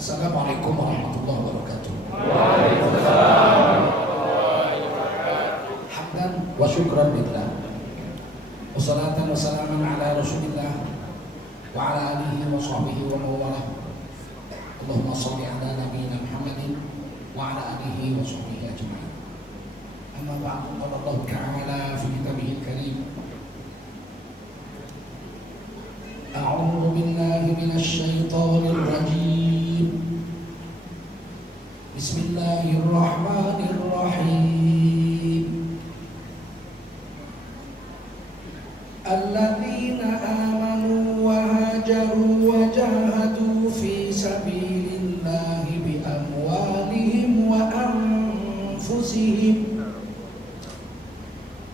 Assalamualaikum warahmatullahi wabarakatuh. Hamdan wa syukran billah. Wassalatan wassalaman ala Rasulillah wa ala alihi wa sahbihi wa mawalah. Allahumma shalli ala nabiyyina Muhammadin wa ala alihi wa sahbihi ajma'in. Amma ba'du, qala Allah ta'ala fi kitabihil karim. A'udzu billahi minasy syaithanir rajim. Bismillahirrahmanirrahim. Alladzina amanu wa hajaru wa jahadu fi sabilillahi bi amwalihim wa anfusihim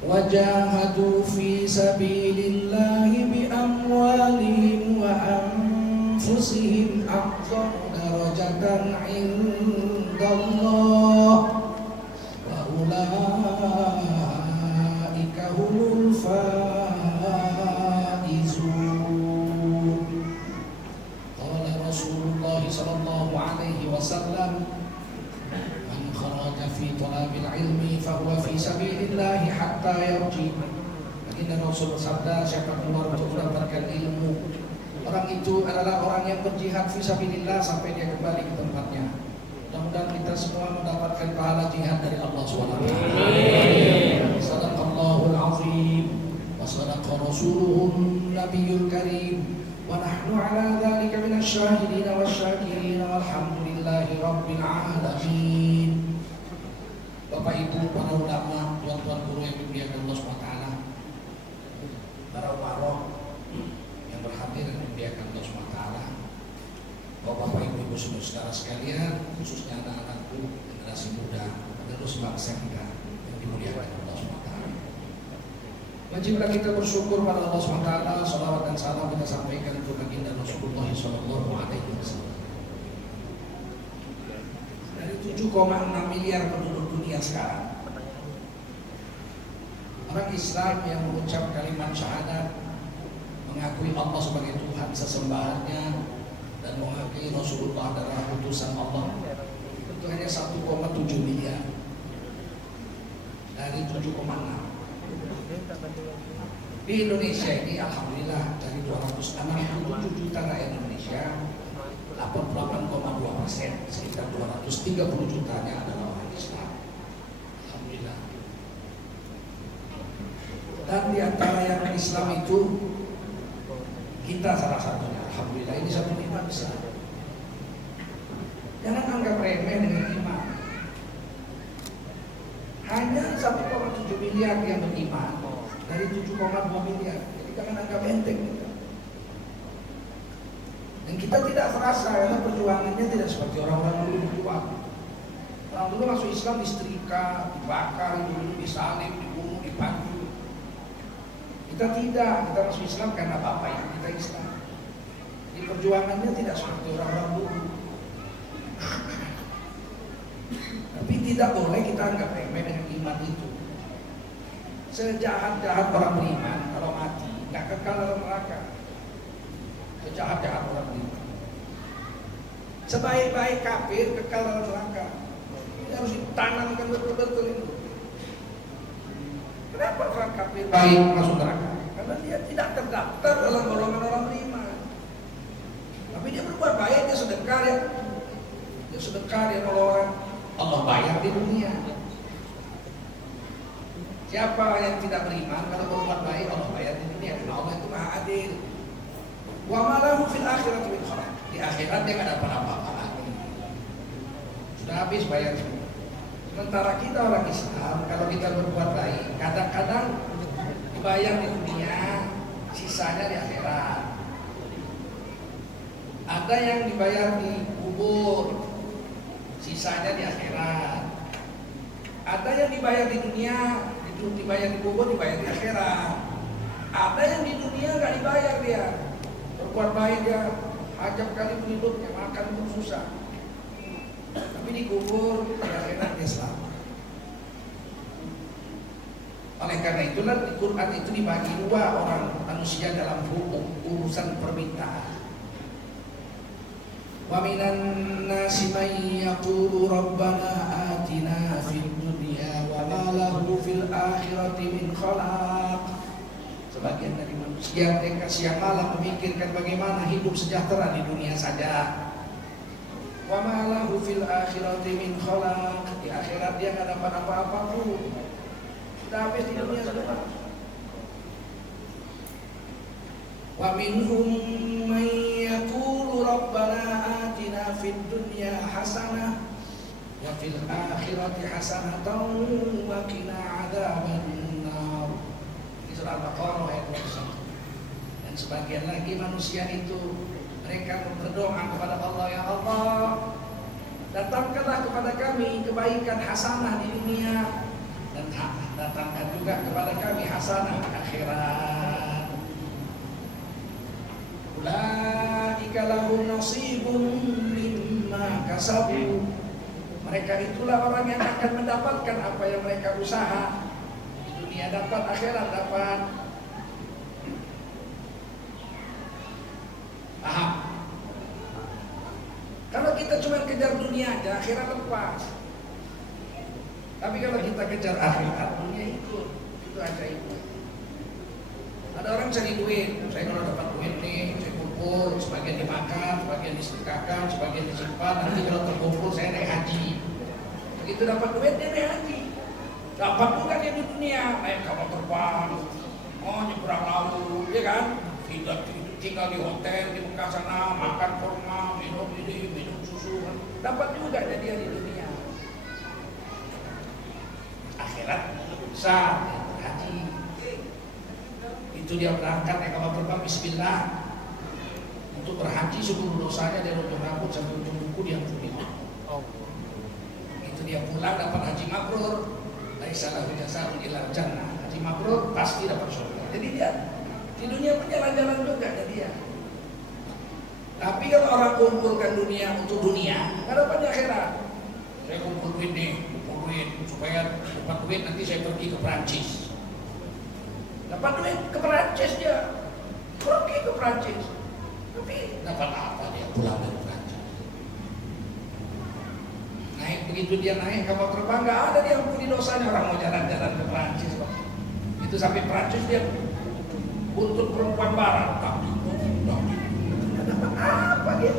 wajahadu fi sabilillahi bi amwalihim wa anfusihim a'zamu darajatan 'indallah wa ulaika humul faizun. Qala Rasulullah sallallahu alaihi wasallam, man kharaja fi talabil ilmi fahuwa fi sabilillahi hatta yarji. Baginda Rasul bersabda, siapa keluar untuk mendapatkan ilmu, orang itu adalah orang yang berjihad fi sabilillah sampai dia kembali ke tempatnya. Mudah-mudahan kita semua mendapatkan pahala jihad dari Allah SWT. Sadaqallahul azim wa sadaqa rasuluhun nabiyul karim wa nahnu ala dhalika minasy syahidin wasyakirin walhamdulillahi rabbil alamin. Bapak Ibu, para ulama, tuan-tuan guru yang dimuliakan Allah SWT, para waroh yang berhadir dan dimuliakan Allah SWT, Bapak Ibu saudara sekalian, khususnya anak-anakku generasi muda, penerus bangsa kita yang dimuliakan Allah SWT. Wajiblah kita bersyukur pada Allah SWT. Salawat dan salam kita sampaikan untuk baginda Rasulullah SAW. Dari 7,6 miliar penduduk dunia sekarang, orang Islam yang mengucap kalimat syahadat, mengakui Allah sebagai Tuhan sesembahannya, dan mengakui Rasulullah adalah utusan Allah, itu hanya 1,7 miliar dari 7,6. Di Indonesia ini alhamdulillah dari 267 juta rakyat Indonesia, 88,2%, sekitar 230 jutanya adalah orang Islam. Alhamdulillah. Dan di antara yang Islam itu kita salah satunya. Alhamdulillah, ini satu nikmat besar. Jangan anggap remeh dengan iman. Hanya 1,7 miliar yang beriman dari 7,2 miliar. Jadi jangan anggap enteng. Dan kita tidak terasa karena perjuangannya tidak seperti orang-orang dulu berjuang. Orang dulu masuk Islam disetrika, dibakar, disalib, dibunuh, dipanju. Kita tidak, kita masuk Islam karena Bapak Ibu kita Islam. Di perjuangannya tidak seperti orang-orang dulu. Tapi tidak boleh kita anggap remeh dengan iman itu. Sejahat-jahat orang beriman, kalau mati nggak kekal dalam neraka. Sejahat-jahat orang beriman. Sebaik-baik kafir kekal dalam neraka. Ini harus ditanamkan betul-betul ini. Kenapa orang kafir baik masuk neraka? Karena dia tidak terdaftar dalam golongan orang beriman. Tapi dia berbuat baik, dia sedekah ya. Dia sedekah, dia nolong. Allah bayar di dunia. Siapa yang tidak beriman kalau berbuat baik, Allah bayar di dunia. Karena Allah itu Maha Adil. Wa ma lahu fil akhirati min khalaq. Di akhirat dia enggak dapat apa-apa lagi. Sudah habis bayar semua. Sementara kita orang Islam, kalau kita berbuat baik, kadang-kadang dibayar di dunia, sisanya di akhirat. Ada yang dibayar di kubur, sisanya di akhirat. Ada yang dibayar di dunia, dibayar di kubur, dibayar di akhirat. Ada yang di dunia nggak dibayar dia, berbuat baik dia, hajab kali hidupnya, makan pun susah. Tapi di kubur, di akhirat dia selamat. Oleh karena itulah di Quran itu dibagi dua orang manusia dalam hukum urusan permintaan. Wa minan nasi may yaqulu rabbana atina fid dunya wa ma lahu fil akhirati min khalaq. Sebagian dari manusia mereka siang malam memikirkan bagaimana hidup sejahtera di dunia saja. Wa ma lahu fil akhirati min khalaq. Di akhirat dia enggak dapat apa-apa pun. Sudah habis di dunia semua. Wa minhum man yaqulu rabbana atina fid dunya hasanah wa fil akhirati hasanatan wa qina adzaban nar. Ini surah Al-Baqarah ayat 21. Dan sebagian lagi manusia itu mereka berdoa kepada Allah, ya Allah, datangkanlah kepada kami kebaikan hasanah di dunia dan datangkan juga kepada kami hasanah di akhirat. Ulaika lahum nasibun mimma kasabu. Mereka itulah orang yang akan mendapatkan apa yang mereka usaha. Di dunia dapat, akhirat dapat. Paham? Kalau kita cuma kejar dunia aja, akhirat lepas. Tapi kalau kita kejar akhirat, dunia ikut. Itu ajaib. Ada orang cari duit. Saya kalau dapat duit nih, saya kumpul, sebagian dimakan, sebagian disedekahkan, sebagian disimpan. Nanti kalau terkumpul saya naik haji. Begitu dapat duit dia naik haji. Dapat bukan dia di dunia, naik kapal terbang, nyebrang laut, ya kan? Tinggal di hotel di Mekah sana, makan kurma, minum ini, minum susu. Dapat juga dia di dunia. Akhirat besar, haji. Itu dia berangkat naik kapal terbang, bismillah. Untuk berhaji seluruh dosanya dari ujung rambut sampai ujung kuku dia ampuni. Itu dia pulang dapat haji mabrur. Laisa lahu jazaa'un illa jannah. Haji mabrur pasti dapat surga. Jadi dia di dunia pun jalan-jalan juga jadi dia. Tapi kalau orang kumpulkan dunia untuk dunia, nggak dapat di akhirat. Saya kumpul duit nih, kumpul duit supaya dapat duit nanti saya pergi ke Perancis. Dapat duit ke Perancis dia, pergi ke Perancis. Tapi dapat apa dia pulang dari Perancis? Naik begitu dia naik kapal terbang, nggak ada dia ampuni dosanya. Orang mau jalan-jalan ke Perancis, Pak. Itu sampai Perancis dia buntut perempuan barat, tapi dapat apa dia?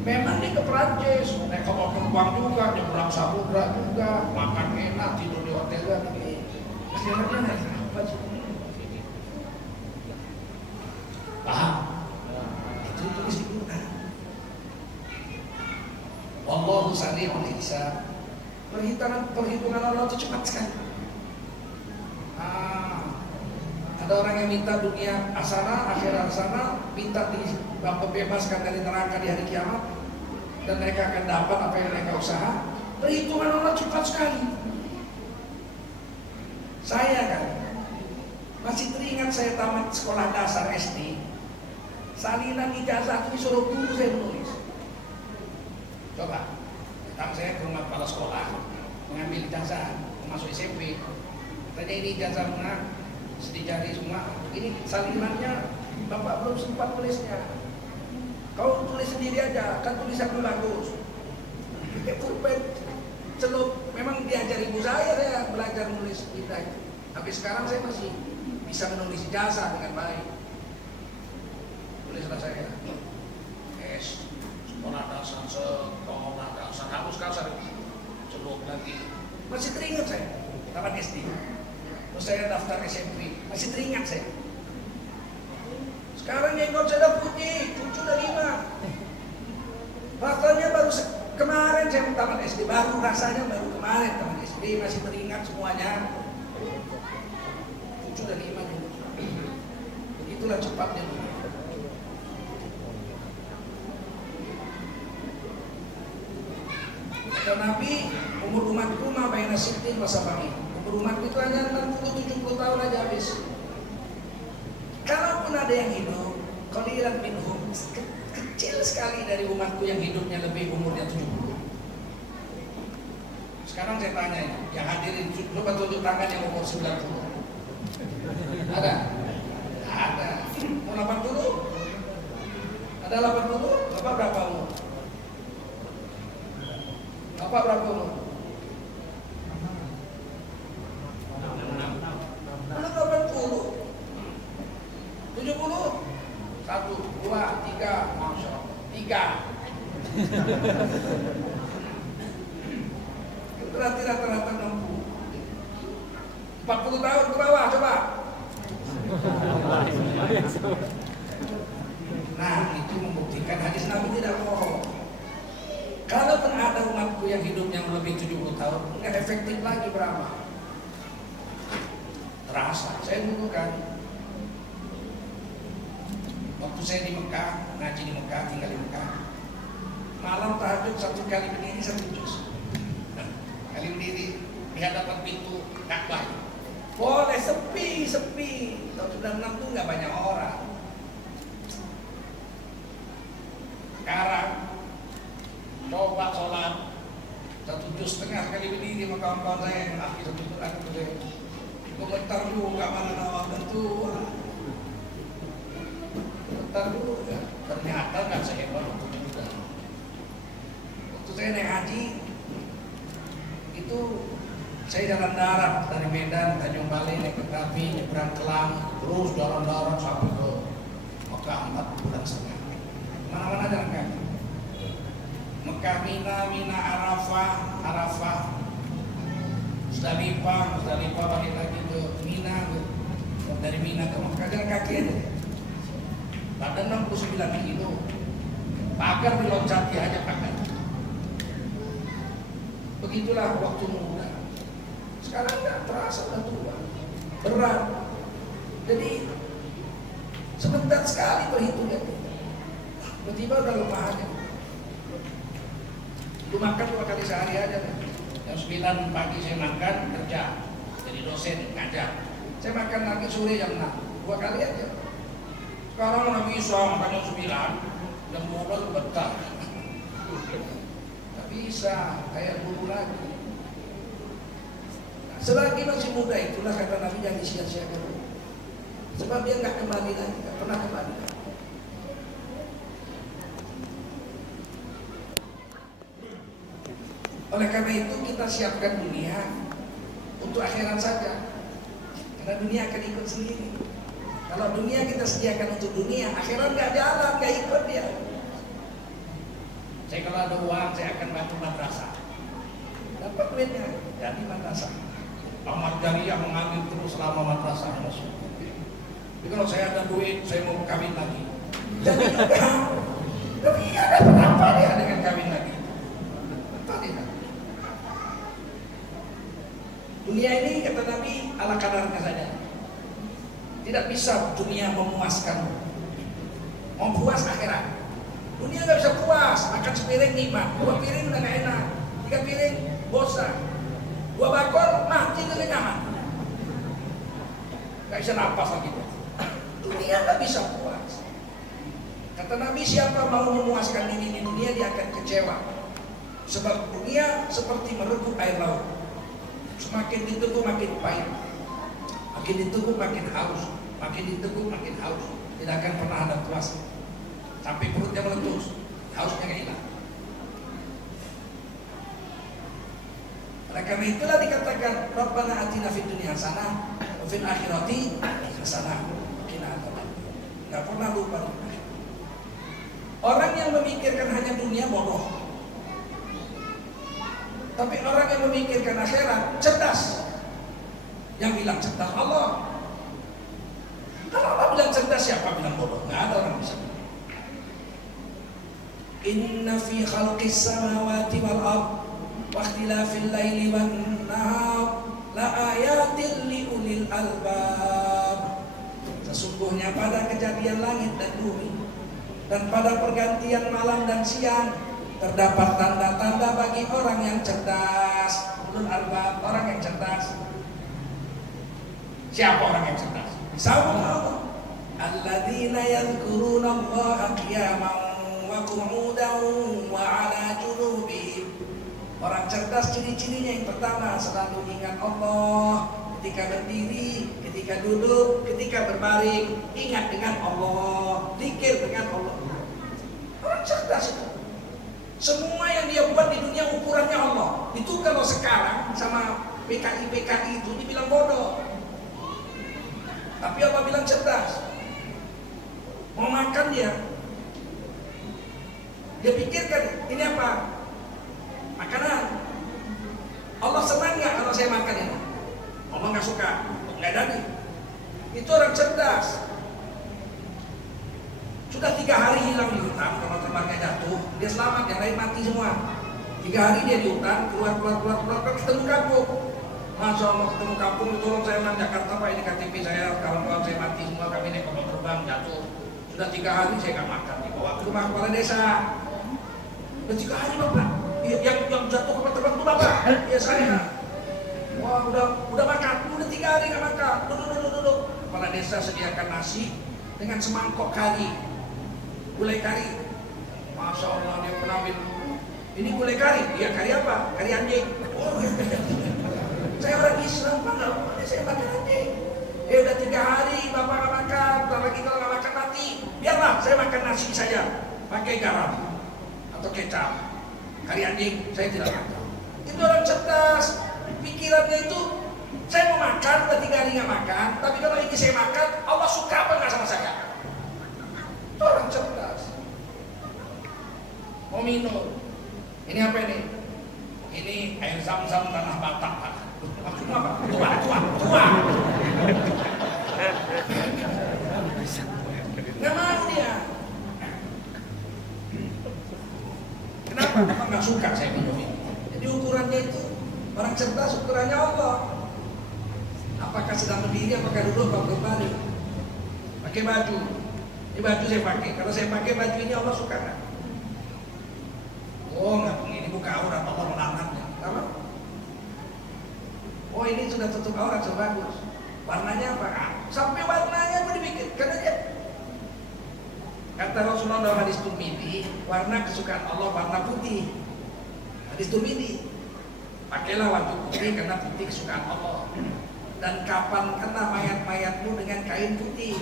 Memang dia ke Perancis, naik kapal terbang juga, nyebrang samudra juga, makan enak, tidur di hotel juga. Akhirnya naik apa sih? Paham? Itu tulis di Quran. Wallahu sari'ul hisab. Perhitungan Allah itu cepat sekali. Ada orang yang minta dunia asana, akhirat asana, minta dibebaskan dari neraka di hari kiamat, dan mereka akan dapat apa yang mereka usaha. Perhitungan Allah cepat sekali. Saya kan masih teringat saya tamat sekolah dasar SD. Salinan ijazah itu disuruh guru saya menulis. Coba, datang saya ke rumah kepala sekolah, mengambil ijazah, masuk SMP. Tanya ini ijazah mana? Sedih jari semua. Ini salinannya Bapak belum sempat tulisnya. Kau tulis sendiri aja, kan tulisanmu bagus. Pakai pulpen, celup. Memang diajar ibu saya belajar menulis kita itu. Tapi sekarang saya masih bisa menulis ijazah dengan baik. Tulislah saya. Sekolah dasar, hapus kasar, celup lagi. Masih teringat saya, tamat SD. Terus saya daftar SMP, masih teringat saya. Sekarang jenggot saya udah putih, cucu udah 5. Rasanya baru kemarin saya tamat SD, rasanya baru kemarin tamat SD, masih teringat semuanya. Cucu udah 5 jenggot. Begitulah cepatnya. Kata Nabi, umur umatku ma baina sittin wa sab'in. Umur umatku itu hanya 60-70 tahun aja habis. Kalaupun ada yang hidup, qalilan minhum, kecil sekali dari umatku yang hidupnya lebih umurnya 70. Sekarang saya tanya ini, yang hadirin coba tunjuk tangan yang umur 90. Ada? Ada. Mau 80? Ada 80? Bapak berapa umur? Bapak berapa umur? 80. 70. 1, 2, 3, Masya Allah. 3. Berarti rata-rata 60. 40 tahun ke bawah coba. Nah, itu membuktikan hadis Nabi tidak bohong. Kalau pun ada umatku yang hidupnya lebih 70 tahun, nggak efektif lagi beramal. Terasa, saya dulu kan waktu saya di Mekah, ngaji di Mekah, tinggal di Mekah, malam tahajud 1 kali berdiri 1 juz. Kali berdiri di hadapan pintu Ka'bah. Boleh sepi. Tahun 96 tuh nggak banyak orang. Sekarang coba sholat 1,5 juz kali berdiri sama kawan-kawan saya yang akhir 1 bulan itu saya komentar juga mana nama ketua. Komentar juga. Ternyata nggak sehebat waktu juga. Waktu saya naik haji itu saya jalan darat dari Medan, Tanjung Balai naik kereta api, nyebrang Kelang, terus jalan darat sampai ke Mekah 4,5 bulan. Mana-mana jalan kaki. Mekah, Mina, Arafah, Musdalifah balik lagi ke Mina, dari Mina ke Mekah jalan kaki aja. Badan 69 kilo, pagar diloncati aja pagar. Begitulah waktu muda. Sekarang nggak terasa, udah tua, berat. Jadi sebentar sekali berhitungnya. Tiba-tiba udah lemah aja. Lu makan 2 kali sehari aja. Jam 9 pagi saya makan, kerja jadi dosen, ngajar. Saya makan lagi sore jam 6, 2 kali aja. Sekarang nggak bisa makan jam 9, jam 12 betah. Nggak bisa, kayak dulu lagi. Selagi masih muda itulah kata Nabi jangan disia-siakan. Sebab dia nggak kembali lagi, nggak pernah kembali lagi. Oleh karena itu kita siapkan dunia untuk akhirat saja. Karena dunia akan ikut sendiri. Kalau dunia kita sediakan untuk dunia, akhirat nggak jalan, nggak ikut dia. Saya kalau ada uang, saya akan bantu madrasah. Dapat duitnya, jadi madrasah. Ahmad Jariah mengambil terus selama madrasah masuk. Jadi kalau saya ada duit, saya mau kawin lagi. Jadi juga, tapi ada berapa dia dengan kawin lagi? Betul tidak? Dunia ini kata Nabi ala kadarnya saja. Tidak bisa dunia memuaskan. Mau puas akhirat. Dunia nggak bisa puas. Makan sepiring nikmat, 2 piring udah nggak enak, 3 piring bosan, 2 bakor mati kekenyangan. Nggak bisa napas lagi. Dunia nggak bisa puas. Kata Nabi, siapa mau memuaskan diri di dunia dia akan kecewa. Sebab dunia seperti merebut air laut. Semakin diteguk makin pahit, makin diteguk makin haus, makin diteguk makin haus. Tidak akan pernah ada puas. Sampai perutnya meletus, hausnya nggak hilang. Oleh karena itulah dikatakan Rabbana atina fid dunya hasanah wa fil akhirati hasanah wa qina adzabannar. Enggak pernah lupa. Orang yang memikirkan hanya dunia bodoh. Tapi orang yang memikirkan akhirat cerdas. Yang bilang cerdas Allah. Kalau Allah bilang cerdas, siapa bilang bodoh? Nggak ada orang bisa. Inna fi khalqis samawati wal ard wa ikhtilafil laili wan nahar la ayatin li ulil albab. Sesungguhnya pada kejadian langit dan bumi dan pada pergantian malam dan siang terdapat tanda-tanda bagi orang yang cerdas. Ulul albab, orang yang cerdas. Siapa orang yang cerdas? Sama alladzina yadhkuruna Allaha qiyaman wa qu'udan wa 'ala junubihim. Orang cerdas ciri-cirinya yang pertama selalu ingat Allah ketika berdiri, ketika duduk, ketika berbaring, ingat dengan Allah, zikir dengan Allah. Orang cerdas itu. Semua yang dia buat di dunia ukurannya Allah. Itu kalau sekarang sama PKI itu dibilang bodoh. Tapi Allah bilang cerdas. Mau makan dia pikirkan ini apa? Makanan. Allah senang nggak kalau saya makan ini? Allah nggak suka, nggak jadi. Itu orang cerdas. Sudah 3 hari hilang di hutan, kalau terbangnya jatuh, dia selamat, yang lain mati semua. 3 hari dia di hutan, keluar, ketemu kampung. Masya Allah, ketemu kampung, tolong saya orang Jakarta Pak, ini KTP saya, kawan-kawan saya mati semua, kami naik kapal terbang, jatuh. Sudah 3 hari saya nggak makan, dibawa ke rumah kepala desa. Sudah 3 hari Bapak, yang jatuh kapal terbang itu Bapak, ya saya. Wah, udah makan, udah 3 hari nggak makan, duduk. Kepala desa sediakan nasi dengan semangkok kari. Gulai kari, Masya Allah dia penambil. Ini gulai kari, iya kari apa? Kari anjing. Oh, saya orang Islam Pak, nggak boleh saya makan anjing. Udah 3 hari Bapak nggak makan, ntar lagi kalau nggak makan mati. Biarlah saya makan nasi saja, pakai garam atau kecap. Kari anjing saya tidak makan. Itu orang cerdas, pikirannya itu saya mau makan, udah 3 hari nggak makan. Tapi kalau ini saya makan, Allah suka apa nggak sama saya? Itu orang cerdas. Mau minum, ini apa ini? Ini air zam-zam tanah Batak Pak. Maksudnya apa? Tua. Nggak mau dia. Kenapa? Apa nggak suka saya minum ini? Jadi ukurannya itu orang cerdas, ukurannya Allah. Apakah sedang berdiri, apakah duduk, apakah berbaring? Pakai baju. Ini baju saya pakai. Kalau saya pakai baju ini Allah suka nggak? Oh nggak, ini buka aurat, Allah melarangnya. Apa? Oh ini sudah tutup aurat, sudah bagus. Warnanya apa? Sampai warnanya pun dipikirkan aja. Kata Rasulullah dalam hadis Tirmidzi, warna kesukaan Allah warna putih. Hadis Tirmidzi, pakailah warna putih karena putih kesukaan Allah. Dan kapan kena mayat-mayatmu dengan kain putih.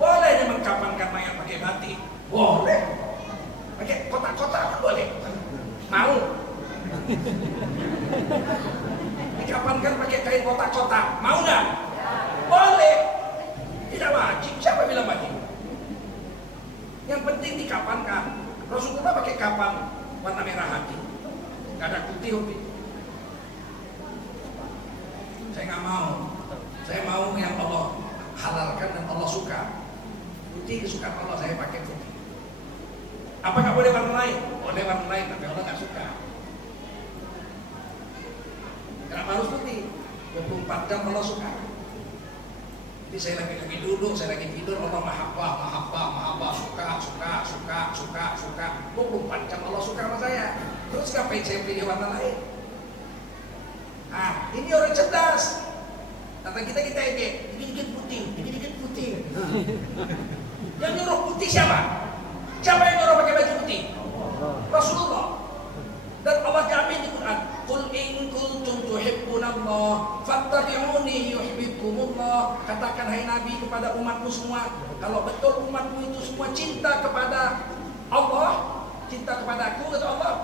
Boleh dia mengkapankan mayat pakai batik, boleh. Pakai kotak-kotak boleh. Mau? Dikapankan pakai kain kotak-kotak, mau nggak? Boleh. Tidak wajib. Siapa bilang wajib? Yang penting dikapankan. Rasulullah pakai kapan warna merah hati, nggak ada putih. Saya nggak mau. Saya mau yang Allah halalkan dan Allah suka. Putih kesukaan Allah, saya pakai putih. Apa nggak boleh warna lain? Boleh warna lain, tapi Allah nggak suka. Kenapa harus putih? 24 jam Allah suka. Jadi saya lagi duduk, saya lagi tidur, Allah mahabbah, suka. 24 jam Allah suka sama saya. Terus ngapain saya pilih warna lain? Ah, ini orang cerdas. Kata kita ejek, dikit putih. Yang nyuruh putih siapa? Siapa yang nyuruh pakai baju putih? Rasulullah. Dan Allah jamin di Quran, "Qul in kuntum tuhibbunallah fattabi'uni yuhibbukumullah." Katakan hai Nabi kepada umatmu semua, kalau betul umatmu itu semua cinta kepada Allah, cinta kepada aku, kata Allah,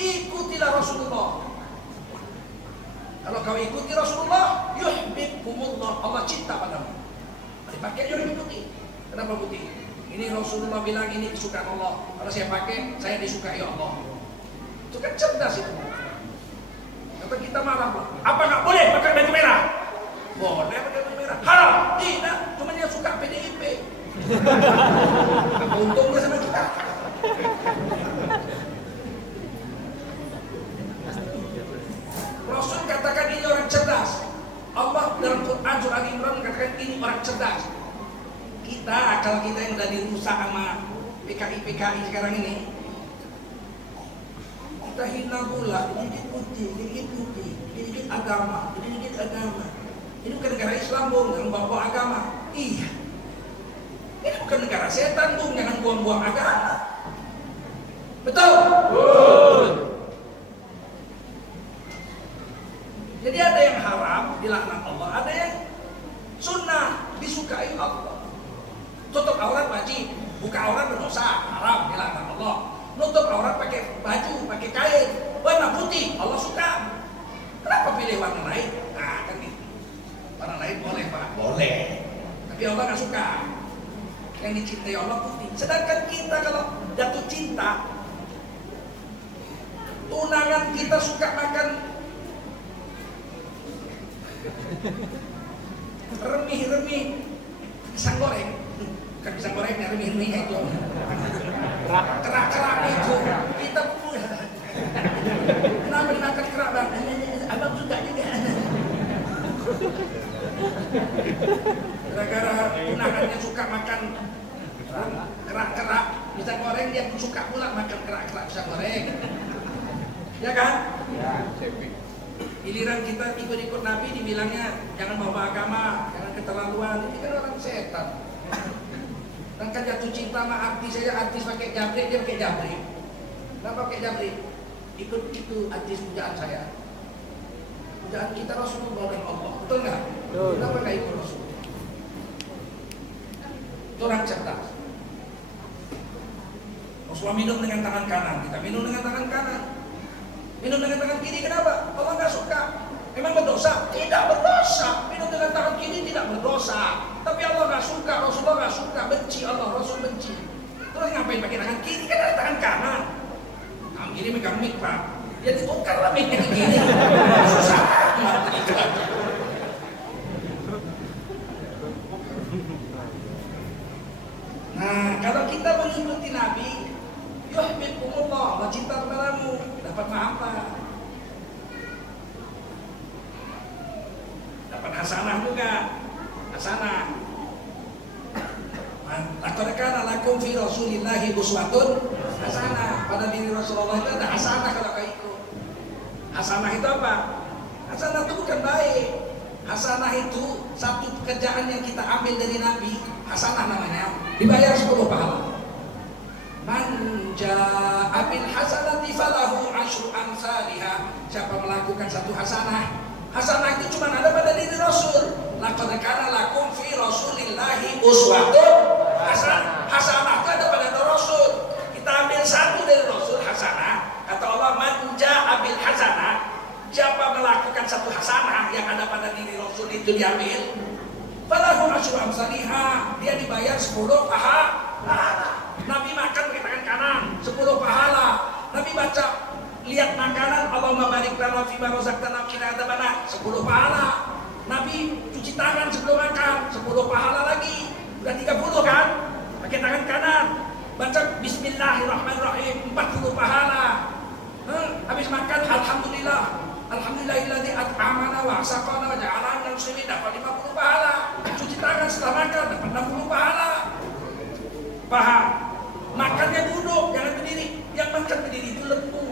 ikutilah Rasulullah. Kalau kau ikuti Rasulullah, yuhibbukumullah, Allah cinta padamu. Dipakai juga putih. Kenapa putih? Ini Rasulullah bilang ini kesukaan Allah. Kalau saya pakai, saya disukai Allah. Itu kan cerdas itu. Kata kita marah, apa nggak boleh pakai baju merah? Boleh pakai baju merah. Haram? Tidak. Cuma dia suka PDIP. Apa untungnya sama kita? Rasul katakan ini orang cerdas. Allah dalam Quran surah Al-Imran katakan ini orang cerdas. Kita, akal kita yang udah dirusak sama PKI sekarang ini, kita hina pula, dikit putih, dikit agama. Ini bukan negara Islam, Bung, yang bawa agama. Iya. Ini bukan negara setan, Bung, jangan buang-buang agama. Betul? Betul. Jadi ada yang haram, dilaknat Allah, ada yang sunnah, disukai Allah. Tutup aurat wajib, buka aurat berdosa, haram, dilaknat Allah. nutup aurat pakai baju, pakai kain, warna putih, Allah suka. Kenapa pilih warna lain? Nah kan gitu. Warna lain boleh Pak, boleh. Tapi Allah nggak suka. Yang dicintai Allah putih. Sedangkan kita kalau jatuh cinta, tunangan kita suka makan remih-remih pisang goreng. Bukan pisang gorengnya, remih-remihnya itu. Kerak-kerak itu. Kita pun. Kenapa dimakan kerak bang? Abang suka juga. Gara-gara tunangannya suka makan kerak-kerak pisang goreng, dia pun suka pula makan kerak-kerak pisang goreng. Ya kan? Ya, giliran kita ikut-ikut Nabi dibilangnya jangan bawa agama, jangan keterlaluan. Ini kan orang setan. Dan kan jatuh cinta sama artis saja, artis pakai jabrik, dia pakai jabrik. Kenapa pakai jabrik? Ikut itu artis pujaan saya. Pujaan kita Rasulullah dan Allah, betul nggak? Kenapa nggak ikut Rasul? Itu orang cerdas. Rasulullah minum dengan tangan kanan, kita minum dengan tangan kanan. Minum dengan tangan kiri, kenapa? Allah nggak suka. Memang berdosa? Tidak berdosa. Minum dengan tangan kiri tidak berdosa. Tapi Allah nggak suka, Rasulullah nggak suka, benci Allah, Rasul benci. Terus ngapain pakai tangan kiri? Kan ada tangan kanan. Tangan kiri megang mic Pak. Ya ditukar lah micnya ke kiri. Susah amat. Nah, kalau kita mengikuti Nabi, yuhibbukumullah, Allah cinta kepadamu, dapat apa? Dapat hasanah juga. Hasanah. Laqad kana lakum fi Rasulillahi uswatun hasanah. Pada diri Rasulullah itu ada hasanah kalau kayak itu. Hasanah itu apa? Hasanah itu bukan baik. Hasanah itu satu pekerjaan yang kita ambil dari Nabi. Hasanah namanya. Dibayar 10 pahala. Man jaa'a bil hasanati falahu asyru amsalihha. Siapa melakukan satu hasanah, hasanah itu cuma ada pada diri Rasul. Laqad kana lakum fi Rasulillahi uswatun hasanah. Hasanah itu ada pada Rasul. Kita ambil satu dari Rasul hasanah. Kata Allah, man jaa'a bil hasanah. Siapa melakukan satu hasanah yang ada pada diri Rasul itu diambil, falahu asyru amsalihha. Dia dibayar 10 pahala. Nabi makan pakai tangan kanan, 10 pahala. Nabi baca, lihat makanan, Allahumma barik lana fima razaqtana wa qina adzabannar, 10 pahala. Nabi cuci tangan sebelum makan, 10 pahala lagi. Udah 30 kan? Pakai tangan kanan. Baca bismillahirrahmanirrahim, 40 pahala. Habis makan, alhamdulillah. Alhamdulillahilladzi at'amana wa saqana wa ja'alana minal muslimin, dapat 50 pahala. Cuci tangan setelah makan, dapat 60 pahala. Paham? Makannya duduk, jangan berdiri. Yang makan berdiri itu lembu.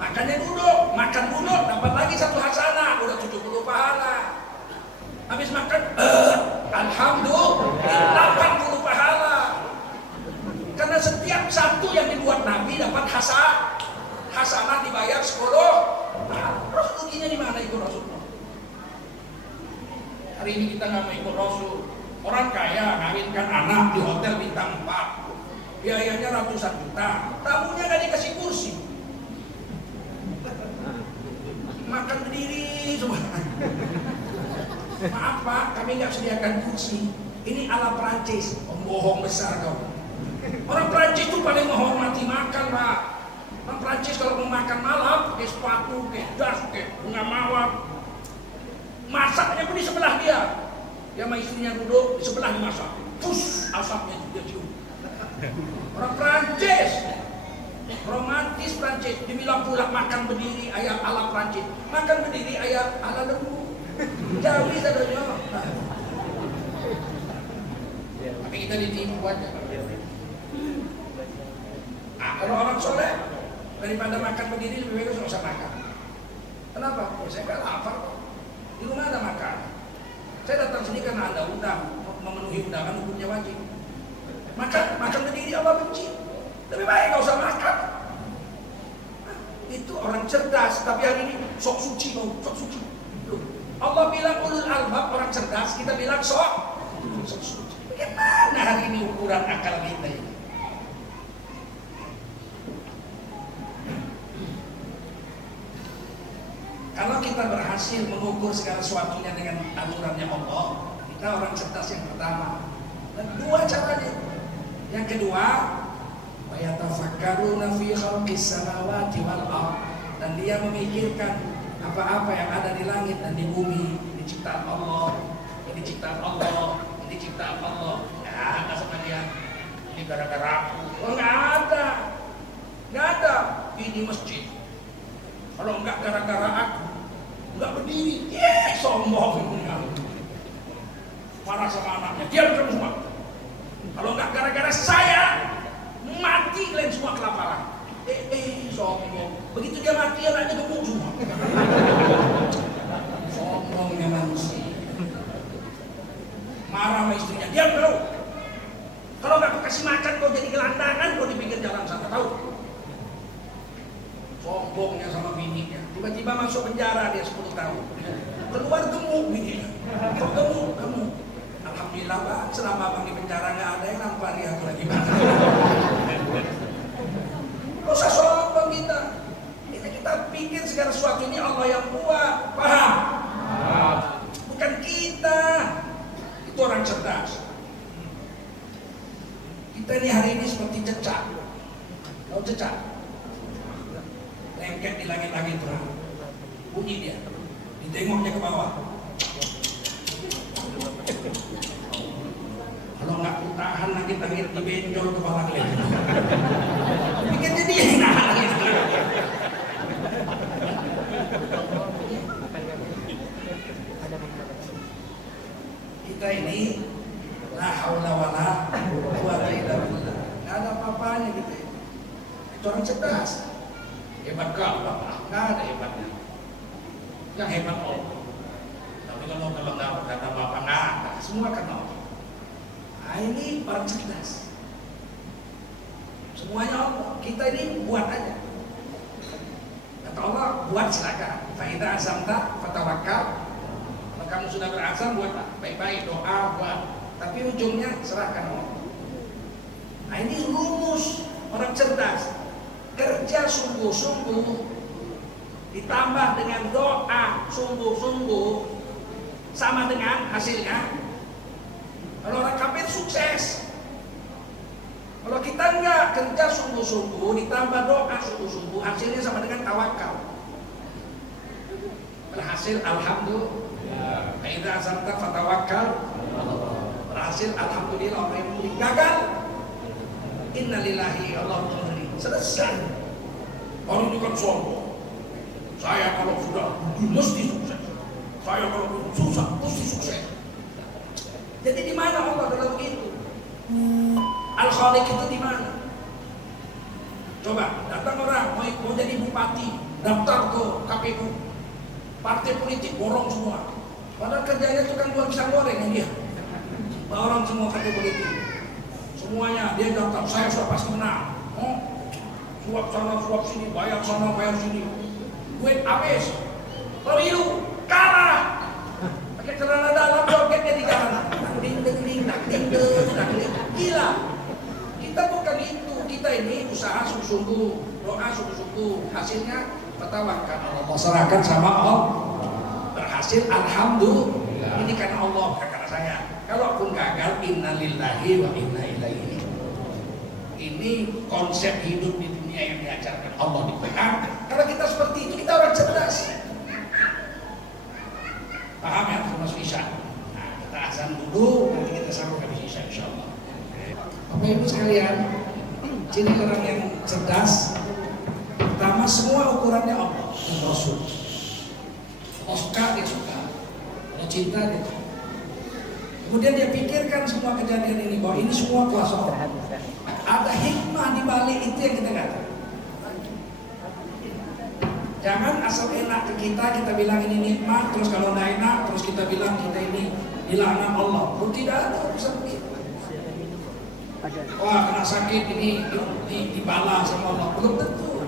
Makannya duduk, makan duduk, dapat lagi satu hasanah, udah 70 pahala. Habis makan, alhamdulillah 80 pahala. Karena setiap satu yang dibuat Nabi dapat hasanah dibayar 10. Terus ruginya di mana ikut Rasul? Hari ini kita nggak mau ikut Rasul. Orang kaya ngawinkan anak di hotel bintang 4, biayanya ratusan juta, tamunya nggak dikasih kursi, makan berdiri semua. Maaf Pak, kami nggak sediakan kursi. Ini ala Prancis, pembohong besar kau. Orang Prancis itu paling menghormati makan Pak. Orang Prancis kalau mau makan malam pakai sepatu, pakai jas, pakai bunga mawar. Masaknya pun di sebelah dia. Dia sama istrinya duduk di sebelah dimasak. Push, asapnya juga cium. Orang Prancis, romantis Prancis. Dibilang pula makan berdiri ayat ala Prancis. Makan berdiri ayat ala lembu. Jauh sadarnya. Tapi kita ditipu aja. Kalau orang soleh daripada makan berdiri lebih baik nggak usah makan. Kenapa? Ya, saya nggak lapar kok. Di rumah ada makan. Saya datang sini karena Anda undang, memenuhi undangan hukumnya wajib. Makan berdiri Allah benci. Lebih baik nggak usah makan. Nah, itu orang cerdas. Tapi hari ini sok suci mau, sok suci. Allah bilang ulul albab, orang cerdas. Kita bilang sok suci. Bagaimana hari ini ukuran akal kita ini? berhasil mengukur segala sesuatunya dengan aturannya Allah, kita orang cerdas yang pertama. Dan dua caranya. Yang kedua, wa yatafakkaruna fi khalqis samawati wal ardh, dan dia memikirkan apa-apa yang ada di langit dan di bumi. Ini ciptaan Allah, ini ciptaan Allah, ini ciptaan Allah. Nggak ada sama dia. Ini gara-gara aku. Oh, nggak ada. Nggak ada. Ini masjid. Kalau nggak gara-gara aku, nggak berdiri. Sombong. Marah sama anaknya. Diam kamu semua. Kalau nggak gara-gara saya, mati kalian semua kelaparan. Sombong. Begitu dia mati, anaknya gemuk semua. Sombongnya manusia. Marah sama istrinya. Diam kau. Kalau nggak aku kasih makan, kau jadi gelandangan kau di pinggir jalan sana, tahu? Sombongnya sama bininya. Tiba-tiba masuk penjara dia 10 tahun. Keluar gemuk bininya. Kok gemuk? Kamu. Alhamdulillah Pak, selama abang di penjara nggak ada yang nampari aku lagi. Gak usah sombong kita. Ini kita pikir segala sesuatu ini Allah yang buat. Paham? Bukan kita. Itu orang cerdas. Kita ini hari ini seperti cecak. Tahu cecak? Lengket di langit-langit terang. Bunyi dia. Ditengoknya ke bawah. Kalau nggak ku tahan langit-langit dibenjol kepala kalian. Pikir jadi enak. Kita ini la haula wala quwata illa billah. Enggak ada apa-apanya gitu. Itu orang cerdas. Hebat kau, Bapak. Enggak ada hebatnya. Yang hebat Allah. Tapi kalau enggak kata Bapak enggak ada. Semua kan Allah. Nah, ini orang cerdas. Semuanya Allah. Kita ini buat aja. Kata Allah, buat silakan. Fa idza azamta fatawakkal. Kalau kamu sudah berazam, buat baik-baik, doa, buat. Tapi ujungnya serahkan Allah. Nah, ini rumus orang cerdas. Kerja sungguh-sungguh ditambah dengan doa sungguh-sungguh sama dengan hasilnya. Kalau orang kafir sukses. Kalau kita enggak, kerja sungguh-sungguh ditambah doa sungguh-sungguh, hasilnya sama dengan tawakal. Berhasil alhamdulillah. Idza azamta fatawakkal. Berhasil alhamdulillah. Orang yang mudik gagal, innalillahi Allah murid. Selesai. Orang itu kan sombong. Saya kalau sudah mesti sukses. Saya kalau susah mesti sukses. Jadi di mana Allah dalam begitu? Al-Khaliq itu di mana? Coba datang orang mau jadi bupati, daftar ke KPU, partai politik borong semua. Padahal kerjanya itu kan jual pisang goreng yang dia. Borong semua partai politik. Semuanya dia daftar, saya sudah pasti menang. Suap sana, suap sini, bayar sana, bayar sini. Duit habis. Pemilu kalah. Pakai celana dalam jogetnya di jalan. Gila. Kita bukan itu. Kita ini usaha sungguh-sungguh, doa sungguh-sungguh. Hasilnya bertawakal Allah. Serahkan sama Allah. Berhasil alhamdulillah. Ini karena Allah, bukan karena saya. Kalaupun gagal, innalillahi wa inna ilaihi. Ini konsep hidup di dunia yang diajarkan Allah di Quran. Kalau kita seperti itu, kita orang cerdas. Paham ya? Termasuk Isya. Nah, kita azan dulu, nanti kita sambung habis Isya insyaallah. Bapak Ibu sekalian, ciri orang yang cerdas pertama semua ukurannya Allah dan Rasul. Kalau suka dia suka, kalau cinta dia suka. Kemudian dia pikirkan semua kejadian ini bahwa ini semua kuasa Allah. Ada hikmah di balik itu yang kita kata. Jangan asal enak ke kita bilang ini nikmat, terus kalau tidak enak, terus kita bilang kita ini dilaknat Allah. Tidak ada urusan begitu. Wah, kena sakit ini dibalas sama Allah. Belum tentu.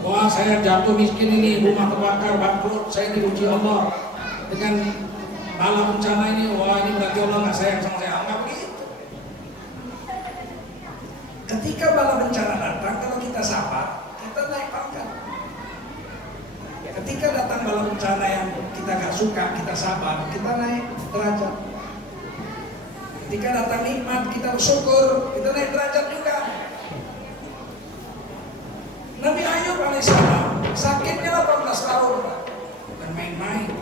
Wah, saya jatuh miskin ini, rumah terbakar, bangkrut, saya diuji Allah dengan bala bencana ini. Wah, ini berarti Allah nggak sayang sama saya. Enggak begitu. Ketika bala bencana datang, kalau kita sabar, kita naik pangkat. Ketika datang bala bencana yang kita gak suka, kita sabar, kita naik derajat. Ketika datang nikmat, kita bersyukur, kita naik derajat juga. Nabi Ayub alaihissalam sakitnya 18 tahun, bukan main-main.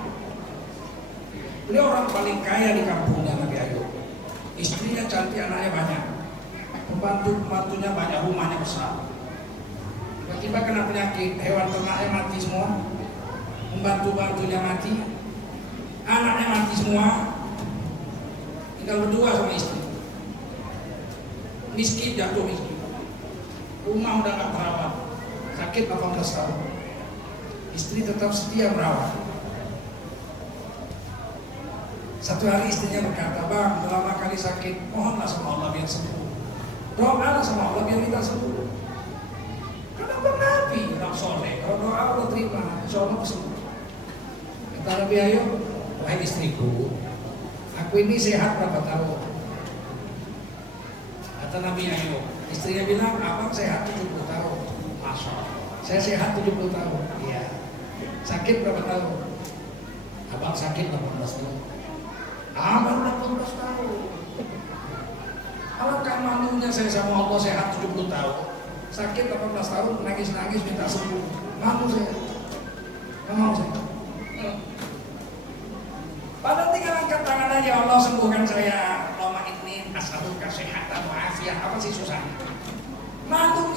Beliau orang paling kaya di kampungnya Nabi Ayub. Istrinya cantik, anaknya banyak. Pembantu-pembantunya banyak, rumahnya besar. Tiba-tiba kena penyakit, hewan ternaknya mati semua. Pembantu-bantunya mati. Anaknya mati semua. Tinggal berdua sama istri. Miskin, jatuh miskin. Rumah udah gak terawat. Sakit 18 tahun. Istri tetap setia merawat. Satu hari istrinya berkata, "Bang, lama kali sakit, mohonlah sama Allah biar sembuh. Doalah sama Allah biar kita sembuh." Kenapa Nabi orang soleh? Kalau doa Allah terima, insya Allah sembuh. Kata Nabi Ayub, "Wahai istriku, aku ini sehat berapa tahun?" Kata Nabi Ayub, istrinya bilang, "Abang sehat 70 tahun." Masya Allah. Saya sehat 70 tahun. Iya. Sakit berapa tahun? Abang sakit 18 tahun. Abang 18 tahun. Alangkah malunya saya sama Allah sehat 70 tahun. Sakit 18 tahun, nangis-nangis minta sembuh. Malu saya. Nggak mau saya. Padahal tinggal angkat tangan aja, Allah sembuhkan saya. Allahumma inni as'aluka sehatan wa afiyah. Apa sih susahnya? Malu.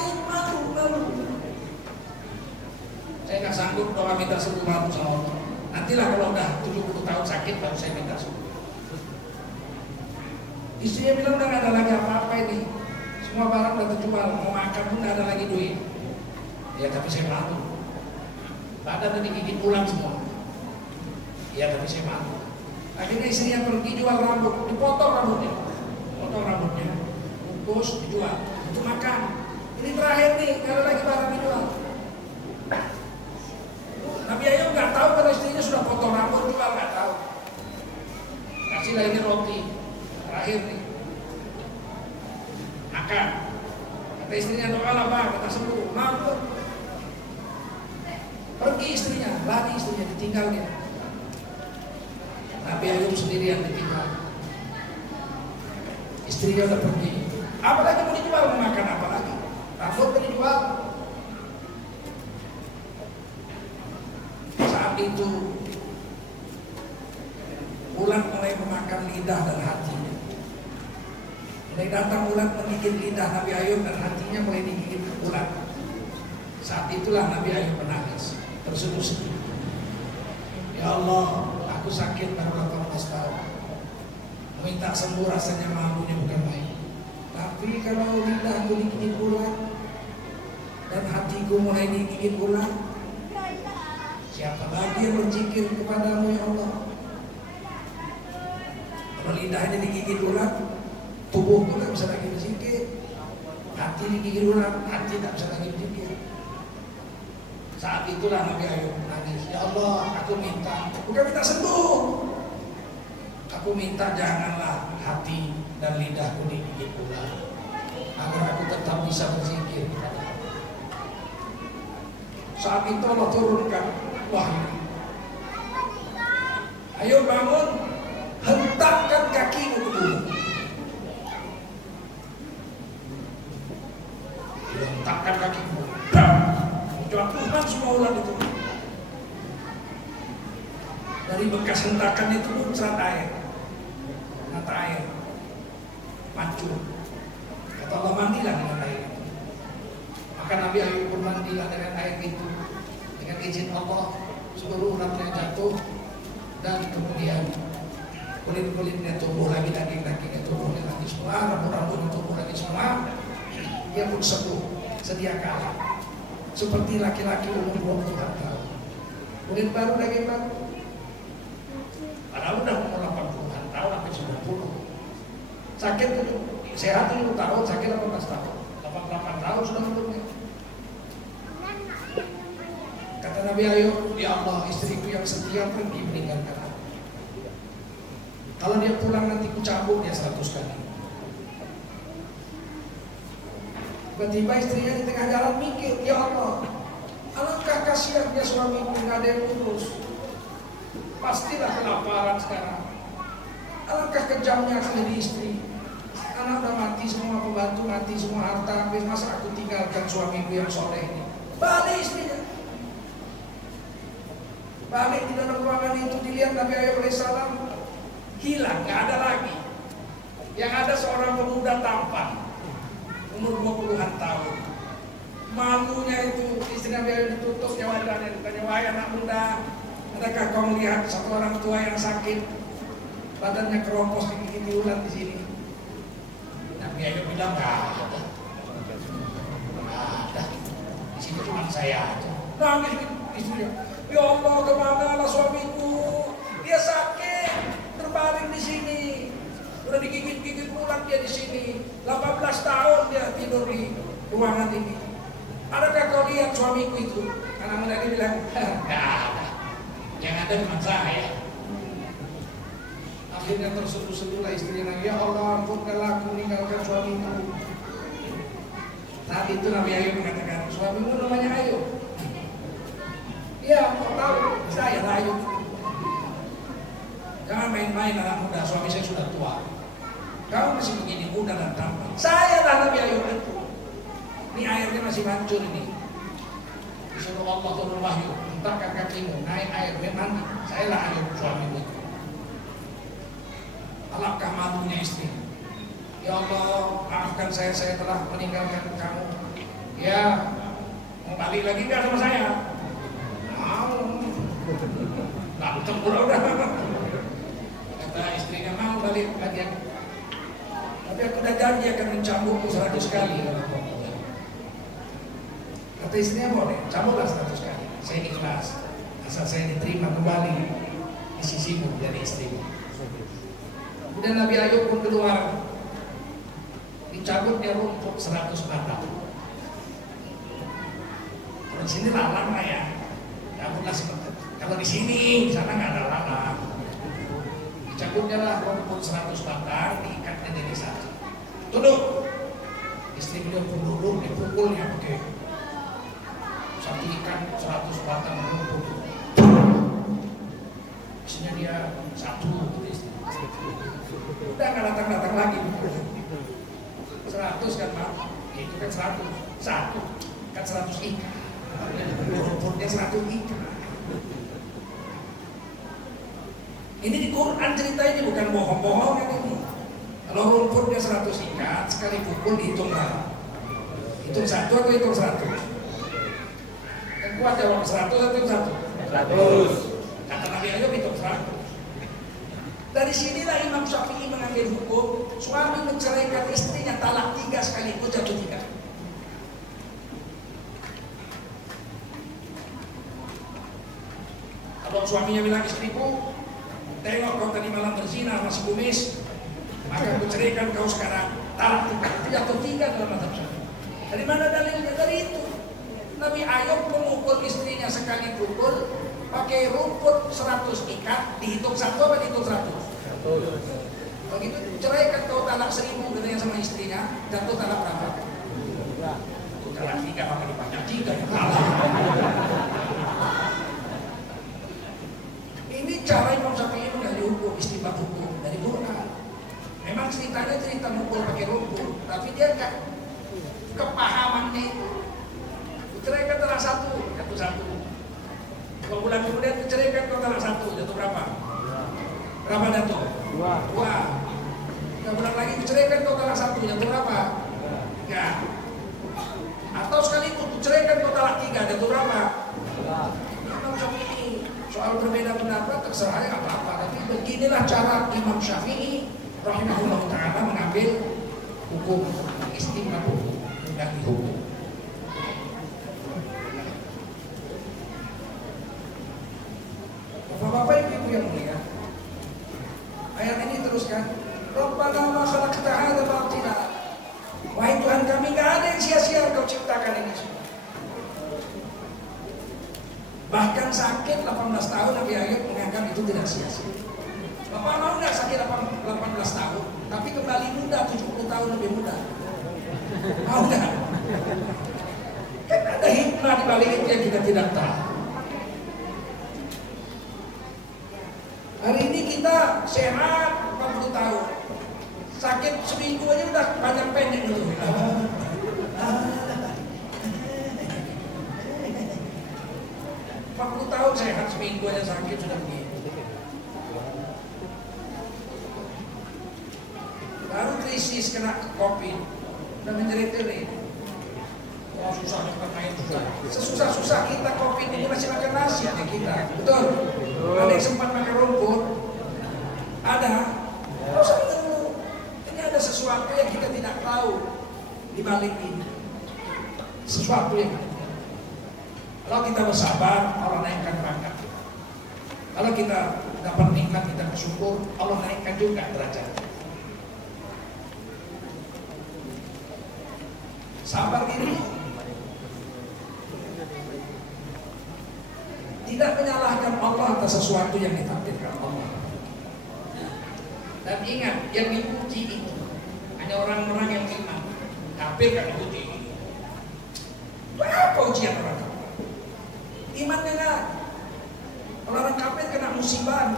Saya nggak sanggup doa minta sembuh, malu sama Allah. Nantilah kalau udah 70 tahun sakit baru saya minta sembuh. Istrinya bilang udah nggak ada lagi apa-apa ini. Semua barang udah terjual, mau makan pun nggak ada lagi duit. Ya tapi saya malu. Badan udah digigit ulang semua. Ya tapi saya malu. Akhirnya istrinya pergi jual rambut, dipotong rambutnya. Potong rambutnya, bungkus, dijual. Itu makan. Ini terakhir nih, nggak ada lagi barang dijual. Nabi Ayub nggak tahu kalau istrinya sudah potong rambut, jual nggak tahu. Kasihlah ini roti, terakhir nih. Makan. Kata istrinya, doalah Pak, kita sembuh. Mampu. Pergi istrinya, lari istrinya, ditinggal dia. Nabi Ayub sendirian ditinggal. Istrinya udah pergi. Apalagi mau dijual, mau makan apa lagi? Rambut mau dijual. Saat itu ulat mulai memakan lidah dan hatinya. Mulai datang ulat menggigit lidah Nabi Ayub dan hatinya mulai digigit ulat. Saat itulah Nabi Ayub menangis, terseduh-seduh. Ya Allah, aku sakit baru 18 tahun. Minta sembuh rasanya malunya bukan main. Tapi kalau lidahku digigit ulat dan hatiku mulai digigit ulat, siapa lagi yang berzikir kepadamu ya Allah? Kalau lidahnya digigit ulat, tubuhku tak bisa lagi berzikir. Hati digigit ulat, hati tak bisa lagi berzikir. Saat itulah Nabi Ayub menangis. Ya Allah, aku minta, bukan minta sembuh. Aku minta janganlah hati dan lidahku digigit ulat, agar aku tetap bisa berzikir. Saat itu Allah turunkan wahyu. Ayo bangun, hentakkan kakimu ke bumi. Hentakkan kakimu. Jatuhkan semua ulat itu. Dari bekas hentakan itu muncrat air, mata air, mancur. Kata Allah, mandilah dengan air. Maka Nabi Ayub pun mandilah dengan air itu. Dengan izin Allah, seluruh ulatnya jatuh dan kemudian kulit-kulitnya tumbuh lagi, daging-dagingnya tumbuh lagi semua, rambut-rambutnya tumbuh lagi semua. Dia pun sembuh sedia kala. Seperti laki-laki umur 20 tahun. Kulit baru, daging baru. Padahal udah umur 80-an tahun sampai 90. Sakit itu, sehat 7 tahun, sakit 18 tahun. 88 tahun sudah umurnya. Kata Nabi Ayub, ya Allah, istriku yang setia pergi meninggalkan aku. Kalau dia pulang nanti ku cambuk dia 100 kali. Tiba-tiba istrinya di tengah jalan mikir, ya Allah, Alangkah kasihannya suamiku nggak ada yang urus. Pastilah kelaparan sekarang. Alangkah kejamnya aku jadi istri. Anak udah mati semua, pembantu mati semua, harta habis, masa aku tinggalkan suamiku yang soleh ini. Balik istrinya. Balik di dalam ruangan itu dilihat Nabi Ayub alaihissalam hilang, nggak ada lagi. Yang ada seorang pemuda tampan, umur 20-an tahun. Malunya itu istri Nabi Ayub ditutup jawabannya, ditanya, wahai anak muda, adakah kau melihat satu orang tua yang sakit, badannya keropos digigit ulat di sini? Nabi Ayub bilang nggak ada. Di sini cuma saya aja. Nangis istrinya. Ya Allah, kemana lah suamiku? Dia sakit, terbaring di sini. Udah digigit-gigit ulat dia di sini. 18 tahun dia tidur di ruangan ini. Adakah kau lihat suamiku itu? Karena mereka bilang, nggak ada. Yang ada cuma saya. Akhirnya terseduh-seduhlah istrinya, ya Allah ampunkanlah aku meninggalkan suamiku. Saat itu Nabi Ayub mengatakan, suamimu namanya Ayub? Iya, kau tahu, saya lah Ayub. Jangan main-main anak muda, suami saya sudah tua. Kau masih begini muda dan tampan. Saya lah Nabi Ayub itu. Ini airnya masih hancur ini. Disuruh Allah turun wahyu, hentakkan kakimu, naik air, mandi. Saya lah Ayub, suamimu itu. Alangkah malunya istri. Ya Allah, maafkan saya telah meninggalkan kamu. Ya, mau balik lagi nggak sama saya? Mau. Lalu tempur udah. Kata istrinya mau balik lagi. Tapi aku udah janji akan mencambukmu 100 kali. Kata istrinya boleh, cambuklah 100 kali. Saya ikhlas. Asal saya diterima kembali di sisimu dari istrimu. Kemudian Nabi Ayub pun keluar, dicabut dia rumput 100 batang. Kalau di sini lalang lah ya, cabutlah seperti. Kalau di sini, di sana nggak ada lalang. Dicabutnya lah rumput 100 batang, diikatnya jadi satu. Duduk. Istri beliau pun duduk, dipukulnya pakai satu ikan 100 batang rumput. Isinya dia satu. Udah nggak datang lagi. 100 kan Pak? Itu kan 100. Satu kan 100 ikan. Rumputnya 100 ikan. Ini di Quran cerita ini bukan bohong-bohongan ini. Kalau rumputnya 100 ikan, sekali pukul dihitung lah. Hitung 1 atau hitung 100? Yang kuat jawab 100 atau hitung 1? 100. Kata Nabi Ayub hitung 100. Dari sinilah Imam Syafi'i mengambil hukum suami menceraikan istrinya talak 3 sekaligus jatuh 3. Kalau suaminya bilang istriku, tengok kau tadi malam berzina masih kumis, maka aku ceraikan kau sekarang talak 3. Jatuh 3 dalam mazhab Syafi'i. Dari mana dalilnya? Dari itu. Nabi Ayub memukul istrinya sekali pukul pakai rumput 100 ikat, dihitung 1 apa dihitung 100? Begitu ceraikan kau talak 1000 katanya sama istrinya, jatuh talak berapa? Talak 3 maka dipanjang 3 ya kalah. Ini cara Imam Syafi'i mengambil hukum, istinbat hukum dari Quran. Memang ceritanya cerita mukul pakai rumput, tapi dia enggak kepahamannya itu. Ceraikan talak 1, jatuh 1. 2 bulan kemudian diceraikan kau talak 1, jatuh berapa? Berapa jatuh? 2. 3 bulan lagi diceraikan kau talak 1, jatuh berapa? 3. Atau sekaligus diceraikan kau talak 3, jatuh berapa? Imam Syafi'i. Soal berbeda pendapat terserah apa-apa, tapi beginilah cara Imam Syafi'i rahimahullah ta'ala mengambil hukum, istimbat hukum, dari hukum. Bapak-bapak ibu yang mulia, ayat ini teruskan. Rabbana ma khalaqta hadza batila. Wahai Tuhan kami, enggak ada yang sia-sia Kau ciptakan ini semua. Bahkan sakit 18 tahun Nabi Ayub menganggap itu tidak sia-sia. Bapak mau nggak sakit 18 tahun, tapi kembali muda 70 tahun lebih muda? Mau nggak? Kan Ada hikmah di balik itu yang kita tidak tahu. Hari ini kita sehat 40 tahun. Sakit seminggu aja udah panjang pendek dulu. 40 tahun sehat, seminggu aja sakit sudah begitu. Baru krisis kena COVID, udah menjerit-jerit. Oh susah main susah. Sesusah-susah kita COVID ini masih makan nasi ya kita, betul? Ada yang sempat makan rumput? Ada. Terus ini ada sesuatu yang kita tidak tahu di balik ini. Sesuatu yang kalau kita bersabar, Allah naikkan pangkat. Kalau kita dapat nikmat, kita bersyukur, Allah naikkan juga derajat. Sabar ini tidak menyalahkan Allah atas sesuatu yang ditakdirkan Allah. Dan ingat, yang dipuji itu hanya orang-orang yang iman. Kafir kan dipuji. Apa ujian orang kafir? Iman dengan orang kafir kena musibah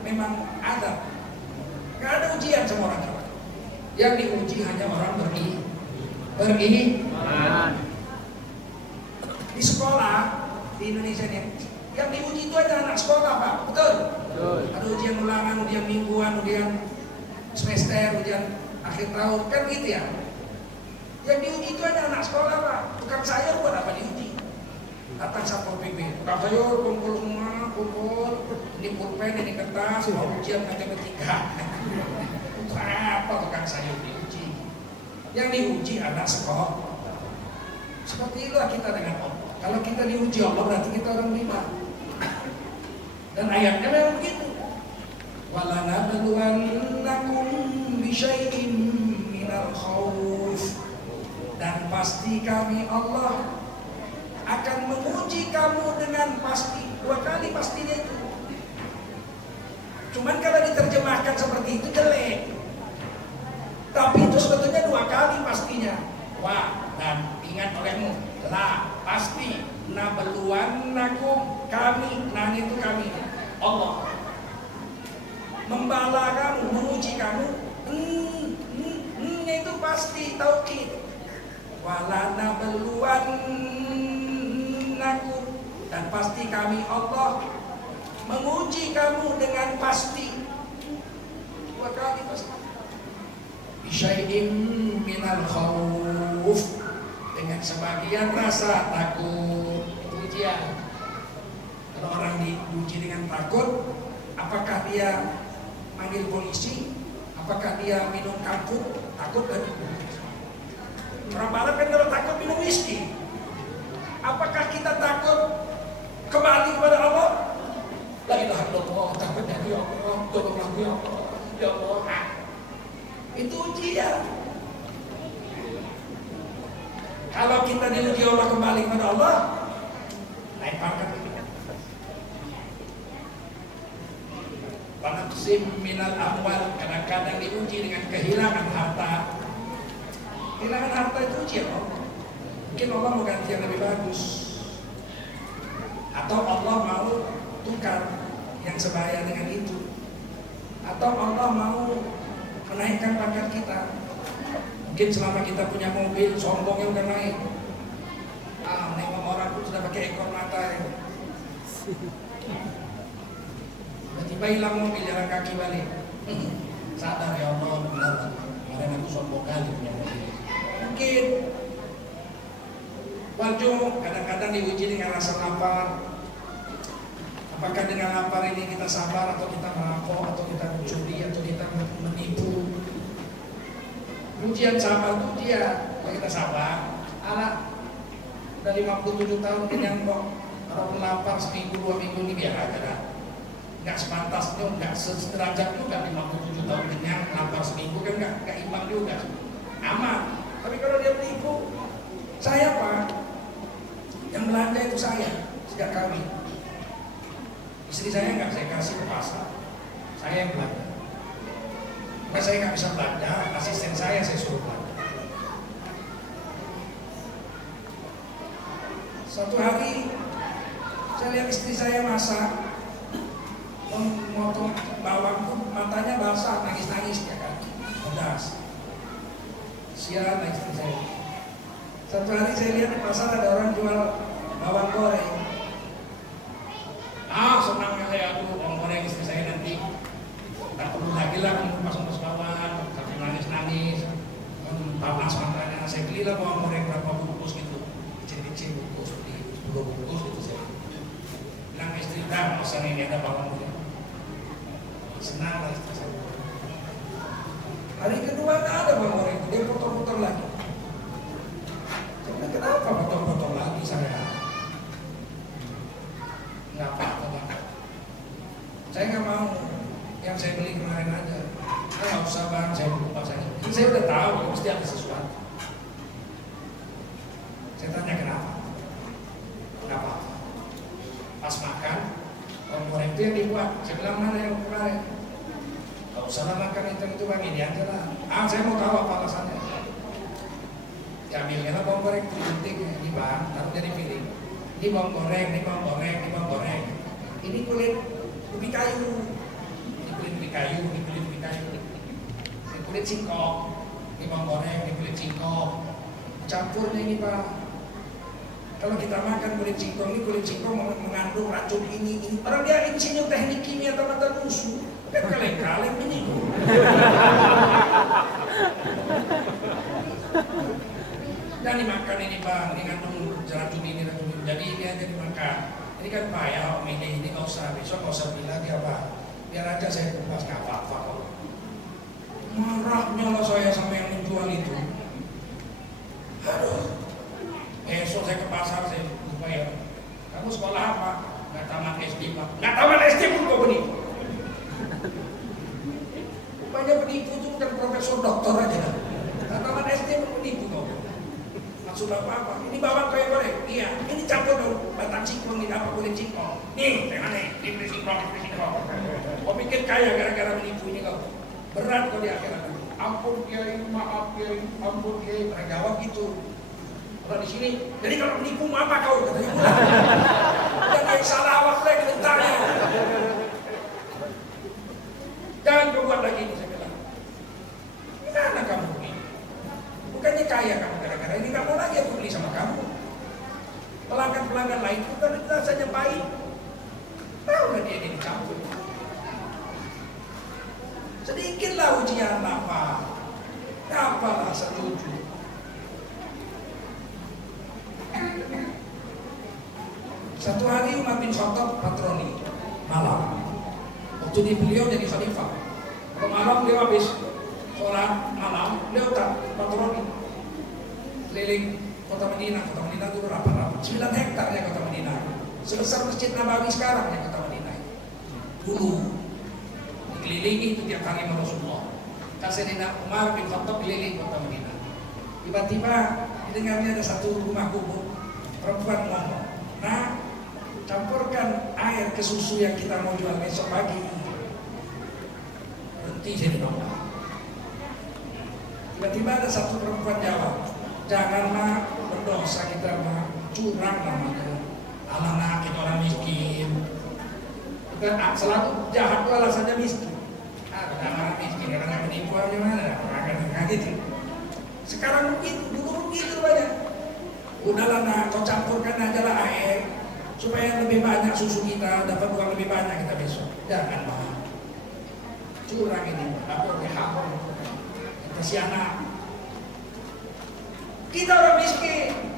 memang ada. Gak ada ujian sama orang kafir. Yang diuji hanya orang beriman. Di sekolah di Indonesia ini yang diuji itu ada anak sekolah, Pak. Betul? Ada ujian ulangan, ujian mingguan, ujian semester, ujian akhir tahun, kan gitu ya. Yang diuji itu ada anak sekolah, Pak. Bukan saya buat apa diuji. Datang Satpol PP, Pak Sayur kumpul semua, kumpul. Ini pulpen, ini kertas, mau ujian matematika. Apa tukang sayur diuji? Yang diuji anak sekolah. Seperti itulah kita dengan Allah. Kalau kita diuji Allah berarti kita orang beriman. Dan ayatnya memang begitu. Walanabluwannakum bisyai'in minal khauf. Dan pasti kami Allah akan menguji kamu dengan pasti. 2 kali pastinya itu. Cuman kalau diterjemahkan seperti itu jelek. Tapi itu sebetulnya 2 kali pastinya. Wah, dan ingat olehmu, la pasti nabluwannakum kami, nah itu kami Allah membala kamu, menguji kamu. Itu pasti taukid. Wala nabluwannakum, dan pasti kami Allah menguji kamu dengan pasti. 2 kali pasti. Bisyai'in minal khauf, dengan sebagian rasa takut. Ujian. Kalau orang diuji dengan takut, apakah dia manggil polisi? Apakah dia minum kapur? Takut kan? Orang barat kan kalau takut minum whisky. Apakah kita takut kembali kepada Allah? La ilaha illallah, takutnya ya Allah, tolonglah ya Allah, ya Allah. Itu ujian. Kalau kita diuji Allah kembali kepada Allah, naik pangkat itu. Panaqsim minal amwal, kadang-kadang diuji dengan kehilangan harta. Kehilangan harta itu ujian Allah. Mungkin Allah mau ganti yang lebih bagus, atau Allah mau tukar yang sebaya dengan itu, atau Allah mau menaikkan pangkat kita. Mungkin selama kita punya mobil, sombongnya udah naik. Nengok orang itu sudah pakai ekor mata ya. Tiba-tiba hilang mobil, jalan kaki balik. Sadar ya Allah, benar. Kemarin aku sombong kali punya mobil. Mungkin wajah kadang-kadang diuji dengan rasa lapar. Apakah dengan lapar ini kita sabar, atau kita merampok, atau kita mencuri, atau kita menipu? Ujian sabar itu dia. Kalau kita sabar, anak dari 57 tahun kenyang kok. Kalau lapar seminggu 2 minggu ini biar aja dah. Nggak sepantasnya, nggak sederajat juga 57 tahun kenyang, lapar seminggu kan nggak imbang juga. Aman. Tapi kalau dia menipu, saya Pak, yang belanja itu saya sejak kawin. Istri saya nggak saya kasih ke pasar, saya yang belanja. Karena saya nggak bisa belanja, asisten saya suruh belanja. Suatu hari saya lihat istri saya masak, memotong bawang tuh matanya basah, nangis-nangis ya kan, pedas. Sialan istri saya. Satu hari saya lihat di pasar ada orang jual bawang goreng. Senangnya saya, aduh bawang goreng istri saya nanti tak perlu lagi lah pas bawang, tapi nangis-nangis, panas matanya. Saya belilah bawang goreng berapa bungkus gitu, kecil-kecil bungkus, 10 bungkus gitu saya. Bilang istri, dah pesan ini ada bawang goreng. Senang lah istri saya. Hari kedua nggak ada bawang goreng, dia potong-potong lagi. Saya bilang, kenapa potong-potong lagi saya? Nggak apa-apa bang. Saya nggak mau yang saya beli kemarin aja. Nggak usah bang, saya lupa saya. Ini saya udah tahu, mesti ada sesuatu. Saya tanya kenapa? Kenapa? Pas makan, bawang goreng itu yang dibuat. Saya bilang mana yang kemarin? Gak usah lah makan itu bang, ini aja lah. Saya mau tahu apa alasannya. Diambilnya lah bawang goreng, digunting, ini bang, taruh jadi piring. Ini bawang goreng, ini bawang goreng, ini bawang goreng. Ini kulit ubi kayu, ini kulit ubi kayu, ini kulit ubi kayu. Ini kulit singkong, ini bawang goreng, ini kulit singkong. Campurnya ini pak. Kalau kita makan kulit singkong mengandung racun ini. Orang dia insinyur teknik kimia tamatan musuh. Kan kaleng-kaleng ini. Dan dimakan ini bang, ini kandung racun ini. Jadi ini aja dimakan. Ini kan payah om ini nggak usah, besok nggak usah beli lagi apa. Biar aja saya kupas, nggak apa-apa kok. Marahnya lah saya sama yang menjual itu. Aduh. Besok saya ke pasar, saya bayar. Kamu sekolah apa? Nggak tamat SD pak. Nggak tamat SD pun kau penipu. Banyak penipu itu bukan profesor doktor aja. Nggak tamat SD pun penipu kau. Maksud apa? Ini bawang kayak goreng. Iya. Ini campur dong. Batang singkong ini apa kulit singkong. Nih, jangan nih. Ini kulit singkong. Kau pikir kaya gara-gara menipu ini kau. Berat kau di akhirat. Ampun kiai, maaf kiai, ampun kiai. Mereka jawab gitu. Di sini, jadi kalau penipu apa kau katanya pula. Dan yang salah awak lagi tentangnya. Jangan kau buat lagi ini, saya bilang. Gimana kamu ini? Bukannya kaya kamu gara-gara ini, nggak mau lagi aku beli sama kamu. Pelanggan-pelanggan lain bukan rasanya baik. Tahu nggak dia ini dicampur? Sedikitlah ujian apa? Apalah setuju. Satu hari Umar bin Khattab patroni malam. Waktu di beliau jadi khalifah. Kalau malam beliau habis sholat malam, beliau tak patroni keliling kota Madinah. Kota Madinah itu berapa? 9 hektar ya kota Madinah. Sebesar Masjid Nabawi sekarang ya kota Madinah. Dulu dikelilingi itu tiap hari sama Rasulullah. Sayyidina Umar bin Khattab keliling kota Madinah. Tiba-tiba didengarnya ada satu rumah kubur. Perempuan ngomong, nah campurkan air ke susu yang kita mau jual besok pagi. Berhenti jadi nomor. Tiba-tiba ada satu perempuan jawab, janganlah berdosa kita mah, curang namanya. Anak kita orang miskin. Bukan selalu jahat itu alasannya miskin. Orang miskin, orang menipu aja mana? Orang gitu. Sekarang begitu, dulu begitu banyak. Udahlah nak, kau campurkan aja lah air supaya lebih banyak susu kita, dapat uang lebih banyak kita besok. Jangan mah curang ini, apa haram kita si anak. Kita orang miskin.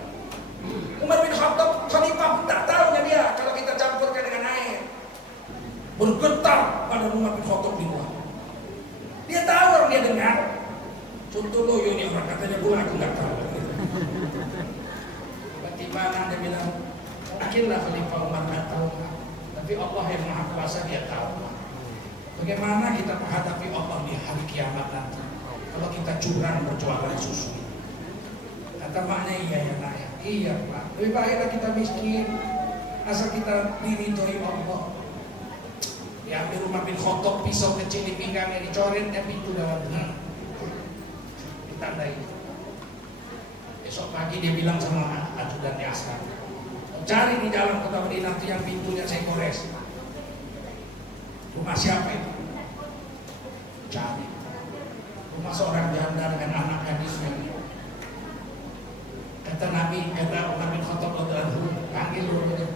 Umar bin Khattab khalifah pun tak tahunya dia kalau kita campurkan dengan air. Bergetar pada Umar bin Khattab di luar. Dia tahu orang dia dengar. Contoh loyo ini orang katanya pula aku nggak tahu. Bagaimana dia bilang, mungkinlah Khalifah Umar nggak tahu, tapi Allah yang Maha Kuasa dia tahu. Bagaimana kita menghadapi Allah di hari kiamat nanti kalau kita curang berjualan susu? Kata maknya iya ya nak ya, iya pak. Lebih baiklah kita miskin, asal kita diridhoi Allah. Diambil Umar bin Khattab pisau kecil di pinggangnya, dicoretnya pintu dalam. Ditandai. Besok pagi dia bilang sama ajudannya askar, Cari di dalam kota Madinah itu yang pintunya saya gores. Rumah siapa itu? Cari. Rumah seorang janda dengan anak gadisnya. Kata Nabi Khattab radhiyallahu anhu, panggil dulu dia.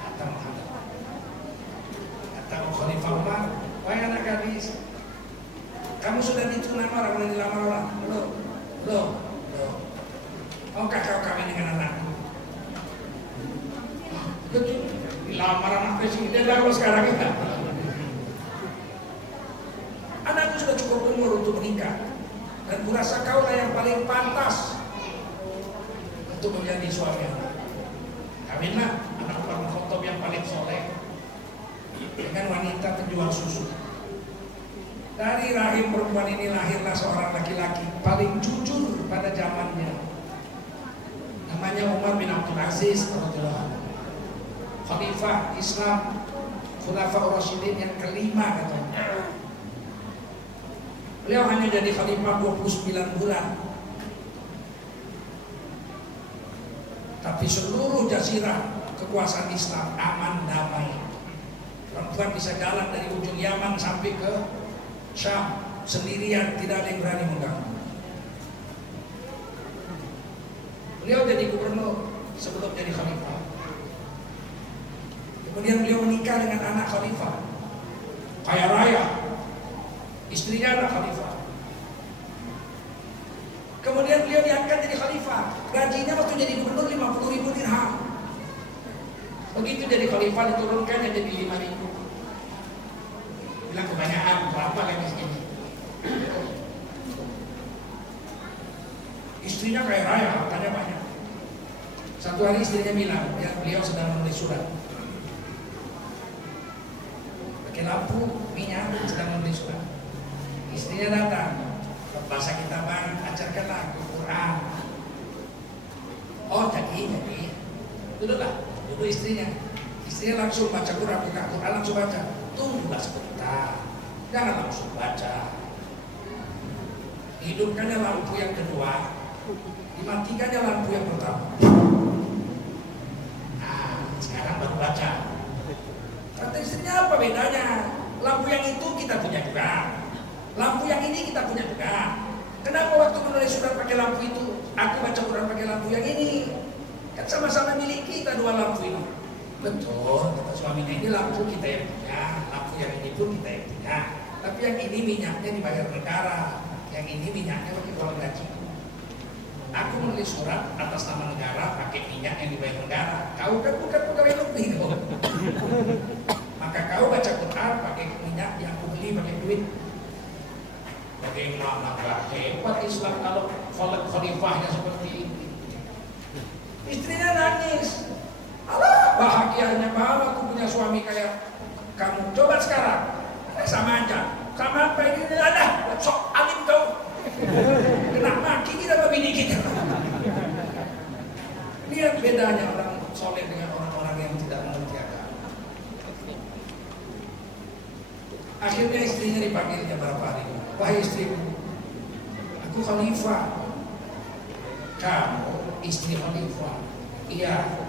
Kata Muhammad. Kata Khalifah Umar, wahai anak gadis, kamu sudah ditunang orang, boleh dilamar orang? Belum. Maukah kau kawin dengan anakku? Betul. Dilamar anak presiden lah sekarang kita. Anakku sudah cukup umur untuk menikah, dan kurasa kau lah yang paling pantas untuk menjadi suami anak. Kawinlah anak Umar Khattab yang paling soleh dengan wanita penjual susu. Dari rahim perempuan ini lahirlah seorang laki-laki paling jujur pada zamannya. Namanya Umar bin Abdul Aziz radhiyallahu anhu. Khalifah Islam, Khulafaur Rasyidin yang kelima katanya. Beliau hanya jadi khalifah 29 bulan. Tapi seluruh jazirah kekuasaan Islam aman damai. Perempuan bisa jalan dari ujung Yaman sampai ke Syam sendirian, tidak ada yang berani mengganggu. Beliau jadi gubernur sebelum jadi khalifah. Kemudian beliau menikah dengan anak khalifah, kaya raya, istrinya anak khalifah. Kemudian beliau diangkat jadi khalifah, gajinya waktu jadi gubernur 50.000 dirham. Begitu jadi khalifah diturunkan jadi 5.000. Bilang kebanyakan, berapa lagi segini? Istrinya kaya raya, hartanya banyak. Satu hari istrinya bilang, ya beliau sedang menulis surat. Pakai lampu, minyak, sedang menulis surat. Istrinya datang, bahasa kita bang, ajarkanlah Al-Quran. Oh jadi, duduk istrinya. Istrinya langsung baca Quran, buka Quran langsung baca. Tunggulah sebentar, jangan langsung baca. Hidupkannya lampu yang kedua, dimatikannya lampu yang pertama. Nah, sekarang baru baca. Kata istrinya, apa bedanya? Lampu yang itu kita punya juga, lampu yang ini kita punya juga. Kenapa waktu menulis surat pakai lampu itu, aku baca Quran pakai lampu yang ini? Kan sama-sama milik kita dua lampu ini. Betul, kata suaminya, ini lampu kita yang punya, lampu yang ini pun kita yang punya. Tapi yang ini minyaknya dibayar negara, yang ini minyaknya bagi uang gaji. Aku menulis surat atas nama negara pakai minyak yang dibayar negara. Kau kan bukan pegawai negeri kau. Maka kau baca Quran pakai minyak yang aku beli pakai duit. Bagaimana gak hebat Islam kalau khalifahnya seperti ini? Istrinya nangis. Alah, bahagianya bahwa aku punya suami kayak kamu. Coba sekarang, sama aja. Sama apa ini? Ada, sok alim kau. Kena maki kita bini kita. Lihat bedanya orang soleh dengan orang-orang yang tidak mengerti agama. Akhirnya istrinya dipanggilnya berapa hari. Wahai istriku, aku khalifah. Kamu istri khalifah. Iya.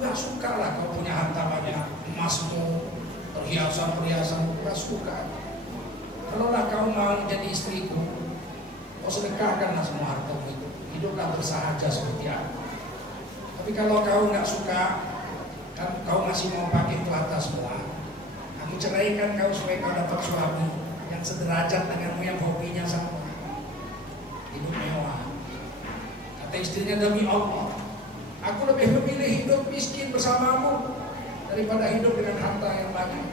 Gak suka lah kau punya harta banyak, emasmu, perhiasan-perhiasan, gak suka. Kalau lah kau mau jadi istriku, kau sedekahkanlah semua hartamu itu, hiduplah bersahaja seperti aku. Tapi kalau kau gak suka, kan kau masih mau pakai pelata semua, aku ceraikan kau supaya kau dapat suami yang sederajat denganmu, yang hobinya sama, hidup mewah. Kata istrinya, demi Allah, aku lebih memilih hidup miskin bersamamu daripada hidup dengan harta yang banyak.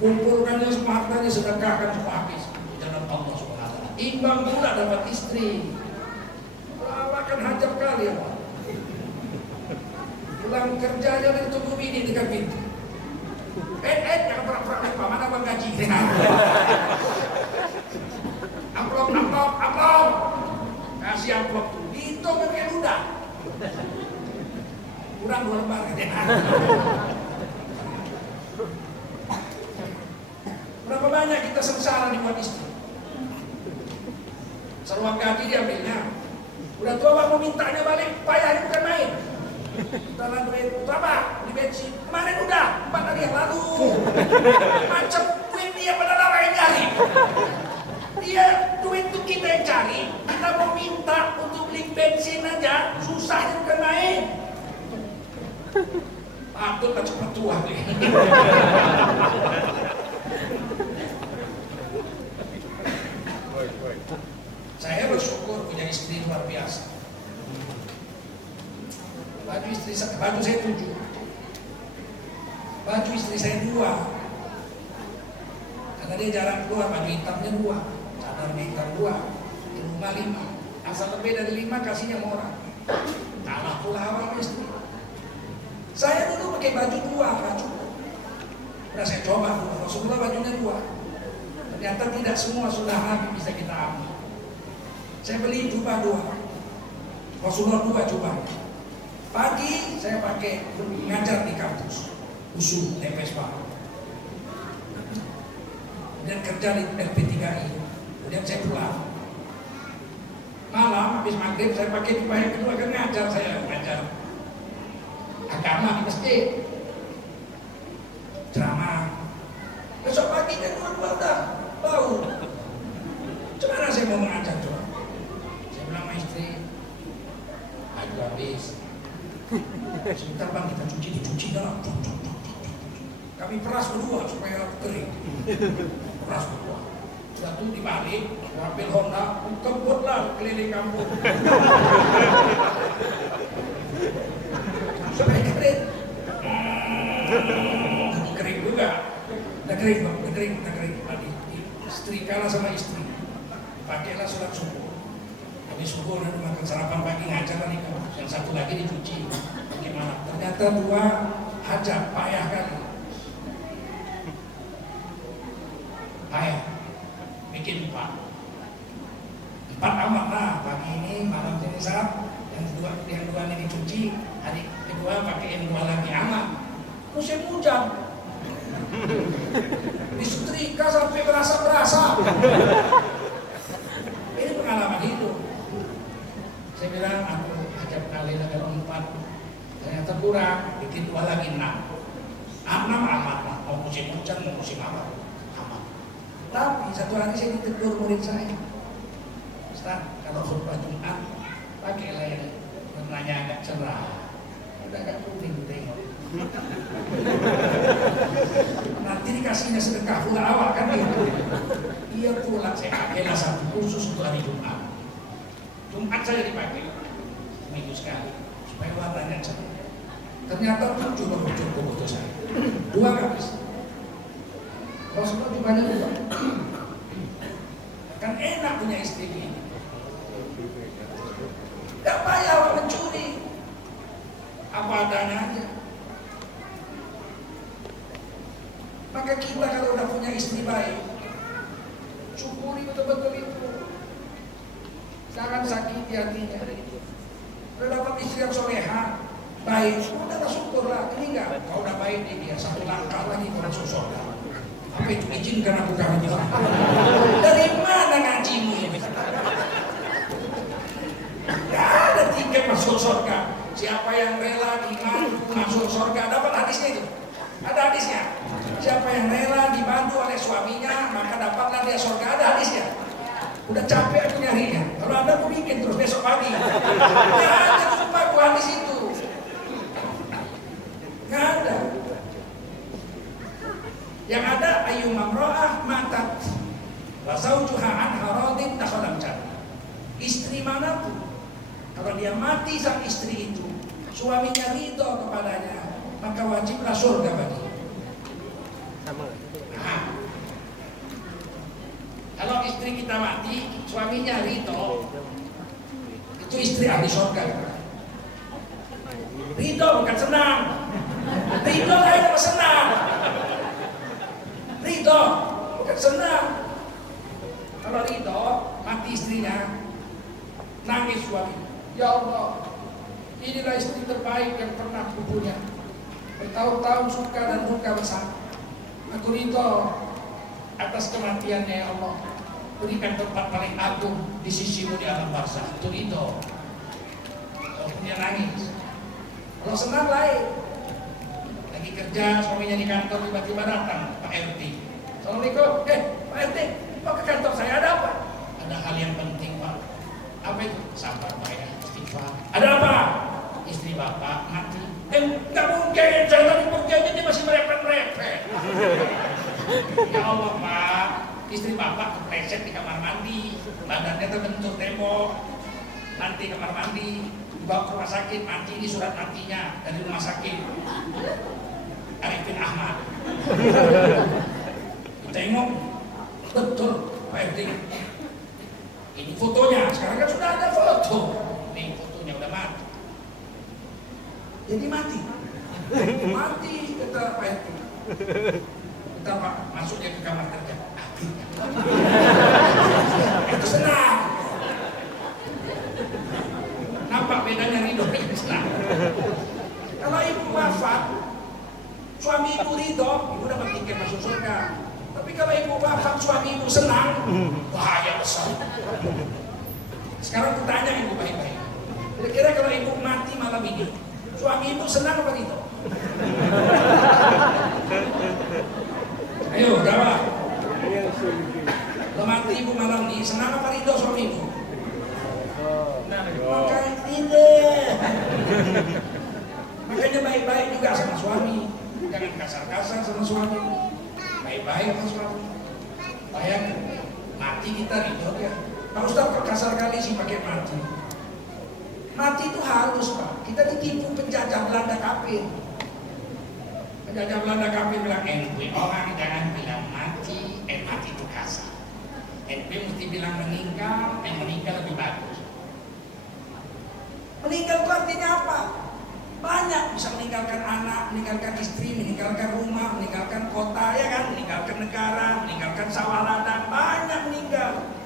Kumpulkannya semua hartanya, sedekahkan semua habis di jalan Allah SWT. Imbang pula dapat istri. Lawakan hajar kali ya Pak. Pulang kerjanya dari tunggu bini dekat pintu. Jangan pernah-pernah lupa, mana bang gaji? Amplop. Kasih amplop tuh. Dihitung pakai ludah. Kurang 2 lembar. Berapa banyak kita sengsara di buat istri. Seruang gaji diambilnya. Udah tua bang mau mintanya balik, payahnya bukan main. Dalam duit berapa? Di bensin kemarin udah 4 hari yang lalu. Macam duit dia pada lama yang cari. Dia duit itu kita yang cari. Kita mau minta untuk beli bensin aja susah juga naik. Patut tak cepat tua deh. Saya bersyukur punya istri luar biasa. Baju saya 7, baju istri saya 2, karena dia jarang keluar. Baju hitamnya 2, cadarnya hitam 2, di rumah 5. Asal lebih dari 5 kasihnya sama orang. Kalah pula awal istri. Saya dulu pakai baju 2, baju. Pernah saya coba, Rasulullah bajunya 2. Ternyata tidak semua sudah habis bisa kita ambil. Saya beli jubah 2, Rasulullah 2 jubah. Pagi saya pakai ngajar di kampus, usul TPS Pak. Kemudian kerja di LP3I. Kemudian saya pulang. Malam habis maghrib saya pakai jubah yang kedua, kan ngajar agama di masjid. Ceramah. Besok pagi kan dua-dua udah bau. Gimana saya mau mengajar coba? Saya bilang sama istri, baju habis. Sebentar bang, kita dicuci dalam. Kami peras berdua supaya kering. Peras berdua. Sudah itu dibalik, mobil Honda, kebut lah keliling kampung. Supaya kering. Kering juga. Udah kering bang, udah kering. Setrikalah sama istri. Pakailah surat subuh. Habis subuh udah makan sarapan pagi, ngajar nih kamu. Yang satu lagi dicuci. Bagaimana? Ternyata 2 hajat, payah kali. Payah. Bikin 4 amat lah. Pagi ini, malam ini saat yang dua ini dicuci. Hari kedua pakai yang 2 lagi amat. Musim hujan. Disetrika sampai berasa. Ini pengalaman hidup. Saya bilang aku ajak kali level 4, ternyata kurang, bikin 2 lagi 6 amat lah. Mau musim hujan, mau musim amat. Tapi satu hari saya ditegur murid saya, Ustaz, kalau khutbah Jumat pakailah yang warnanya agak cerah, udah agak kuning tengok. Nanti dikasihnya sedekah pula awal kan gitu. Iya pula, saya pakailah satu khusus untuk hari Jumat. Jumat saya dipakai seminggu sekali supaya warnanya cerah. Ternyata 7 baru cukup untuk saya. 2 habis. Rasulullah jubahnya 2. Kan enak punya istri ini. Gak payah mencuri. Apa adanya aja. Maka kita kalau udah punya istri baik, syukuri betul-betul itu. Jangan sakiti hatinya. Udah dapat istri yang soleha, baik, udah syukurlah. Ini enggak, kau udah baik ini dia, 1 langkah lagi kau masuk surga. Apa itu izinkan aku kahwin? Dari mana ngajimu ini? Gak ada tiket masuk surga. Siapa yang rela dimandu masuk surga, dapat hadisnya itu. Ada hadisnya. Siapa yang rela dibantu oleh suaminya, maka dapatlah dia surga. Ada hadisnya. Udah capek aku nyarinya. Kalau ada aku bikin terus besok pagi. Gak ada, lupa aku hadis itu. Gak ada. Yang ada ayu mamro'ah matat wa zawjuha anha radin dakhala jannah. Istri manapun kalau dia mati sang istri itu, suaminya ridho kepadanya, maka wajiblah surga bagi. Nah, kalau istri kita mati, suaminya ridho, itu istri ahli surga. Ridho bukan senang. Ridho aja senang. Ridho, bukan senang. Kalau ridho, mati istrinya, nangis suami. Ya Allah, inilah istri terbaik yang pernah aku punya. Bertahun-tahun suka dan duka bersama. Aku ridho atas kematiannya ya Allah. Berikan tempat paling agung di sisimu di alam barzakh. Itu ridho. Walaupun dia nangis. Kalau senang lain. Lagi kerja, suaminya di kantor, tiba-tiba datang Pak RT. Assalamualaikum, Pak RT, Pak ke kantor saya, ada apa? Ada hal yang penting Pak. Apa itu? Sabar Pak ya, istighfar. Ada apa? Istri Bapak mati. Nggak mungkin, saya tadi pergi aja dia masih merepet-merepet. Ya Allah Pak, istri Bapak kepleset di kamar mandi, badannya terbentur tembok. Nanti kamar mandi, dibawa ke rumah sakit, mati, ini surat matinya dari rumah sakit. Arifin Ahmad. Tengok, betul Pak RT. Ini fotonya, sekarang kan sudah ada foto. Nih fotonya udah mati. Jadi mati. Mati kata Pak RT. Kita Pak masuknya ke kamar kerja. Itu senang. Nampak bedanya ridho dengan senang. Kalau ibu wafat, suami ibu ridho, ibu dapat tiket masuk surga. Tapi kalau ibu wafat, suami ibu senang, bahaya besar. Sekarang kutanya ibu baik-baik. Kira-kira kalau ibu mati malam ini, suami ibu senang apa ridho? Ayo jawab. Kalau mati ibu malam ini, senang apa ridho suami ibu? Makanya tidak. Makanya baik-baik juga sama suami. Jangan kasar-kasar sama suami. Baik-baik sama suami. Bayang mati kita ridho ya. Pak Ustaz kok kasar kali sih pakai mati. Mati itu halus Pak. Kita ditipu penjajah Belanda kafir. Penjajah Belanda kafir bilang orang jangan bilang mati, mati itu kasar. Mesti bilang meninggal, meninggal lebih bagus. Meninggal itu artinya apa? Banyak, bisa meninggalkan anak, meninggalkan istri, meninggalkan rumah, meninggalkan kota, ya kan? Meninggalkan negara, meninggalkan sawah ladang, banyak meninggal.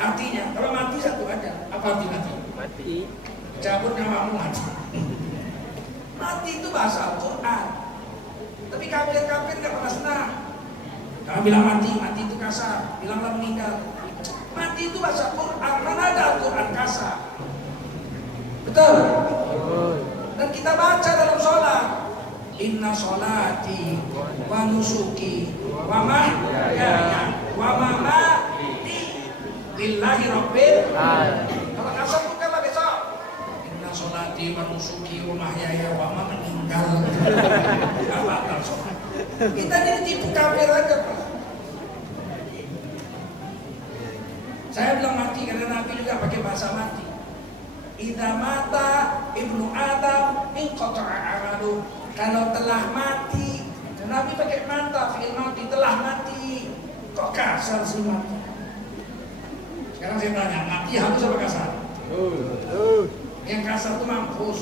Artinya, kalau mati satu aja, apa arti mati? Mati. Cabut nyawamu mati. Mati itu bahasa Al-Quran. Tapi kafir-kafir gak pernah senang. Jangan bilang mati, mati itu kasar. Bilanglah meninggal. Mati itu bahasa Quran, mana ada Al-Quran kasar? Betul? Dan kita baca dalam sholat, inna sholati wa nusuki wa mahyaya wa mamati lillahi rabbil alamin. Kalau kasar bukanlah besok. Inna sholati wa nusuki wa mahyaya wa mamati meninggal. Enggak batal sholat. Kita jadi tipu kafir aja Pak. Saya bilang mati karena Nabi juga pakai bahasa mati. Idza mata ibnu Adam inqata'a amalu. Kalau telah mati, Nabi pakai mata fi'il mati, telah mati. Kok kasar sih mati? Sekarang saya tanya, mati halus apa kasar? Yang kasar itu mampus.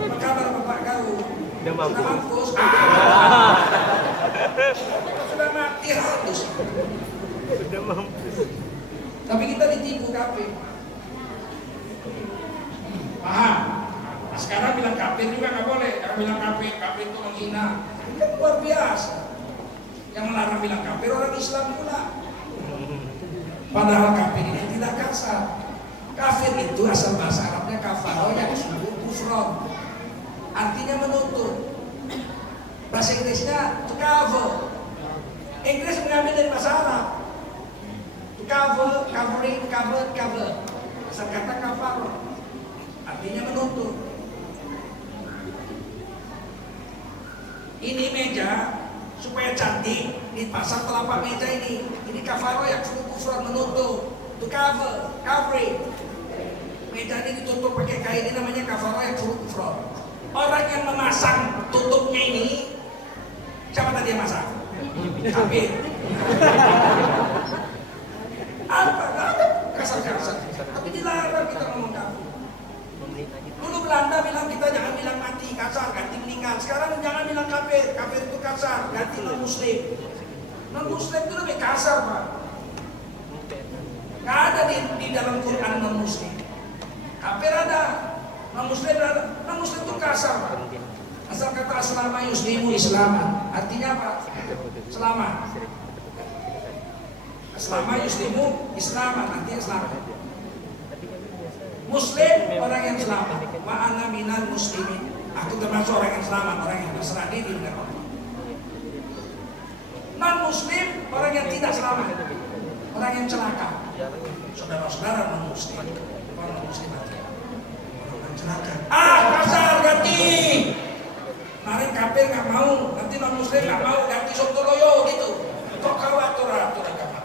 Apa kabar Bapak kau? Sudah mampus. Sudah mati halus. Sudah mampus. Tapi kita ditipu kafir. Paham? Nah, sekarang bilang kafir juga nggak boleh. Karena bilang kafir itu menghina. Ini kan luar biasa. Yang melarang bilang kafir orang Islam pula. Padahal kafir itu tidak kasar. Kafir itu asal bahasa Arabnya kafaro yang subuh kufron. Artinya menutup. Bahasa Inggrisnya to cover. Inggris mengambil dari bahasa Arab. To cover, covering, cover. Asal kata kafaro. Artinya menutup. Ini meja supaya cantik dipasang telapak meja ini. Ini kafaro yang kufran menutup. To cover, covering. Meja ini ditutup pakai kain, ini namanya kafaro yang kufran. Orang yang memasang tutupnya ini, siapa tadi yang masang? Kafir. Apa? Gak ada kasar-kasar. Tapi dilarang kita ngomong kafir. Dulu Belanda bilang kita jangan bilang mati, kasar, ganti meninggal. Sekarang jangan bilang kafir, kafir itu kasar, ganti non-muslim. Non-muslim itu lebih kasar Pak. Gak ada di dalam Quran non-muslim. Kafir ada, non-muslim ada. Non-muslim itu kasar Pak. Asal kata aslama yuslimu islaman. Artinya apa? Selamat. Aslama yuslimu islaman, artinya selamat. Muslim orang yang selamat. wa ana minal muslimin. Aku termasuk orang yang selamat, orang yang berserah diri dengan Allah. Non muslim, orang yang tidak selamat, orang yang celaka. Saudara-saudara non muslim, orang muslim mati, orang yang celaka. Kasar ganti. Kemarin kafir nggak mau, nanti non muslim nggak mau ganti Sontoloyo gitu. Kok kau atur agama?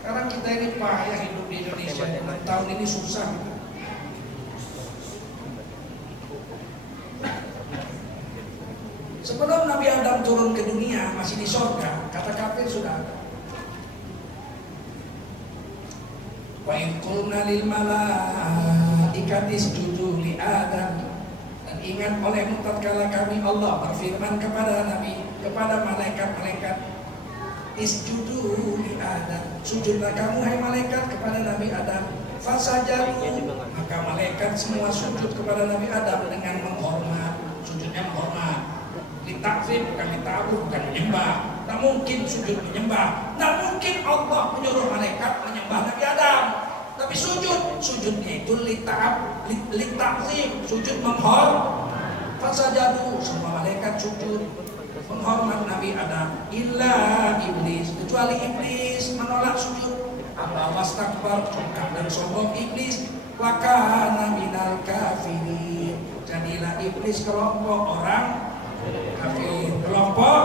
Sekarang kita ini payah hidup di Indonesia. Tahun ini susah. Sebelum Nabi Adam turun ke dunia masih di surga, kata kafir sudah ada. Wa in qulna lil malaikati isjudu li Adam. Dan ingat olehmu tatkala kami Allah berfirman kepada Nabi, kepada malaikat-malaikat, isjudu li Adam. Sujudlah kamu hai malaikat kepada Nabi Adam. Fasajadu, maka malaikat semua sujud kepada Nabi Adam dengan menghormat. Sujudnya menghormat. Ditakzim bukan ditabuh, bukan menyembah. Tak mungkin sujud menyembah. Tak mungkin Allah menyuruh malaikat menyembah Nabi Adam. Tapi sujudnya itu litakzim, sujud menghormat. Fasajadu, semua malaikat sujud menghormat Nabi Adam. Illa iblis, kecuali iblis menolak sujud. Aba wastakbar, congkak dan sombong iblis. Wa kana minal kafirin, jadilah iblis kelompok orang kafir. Kelompok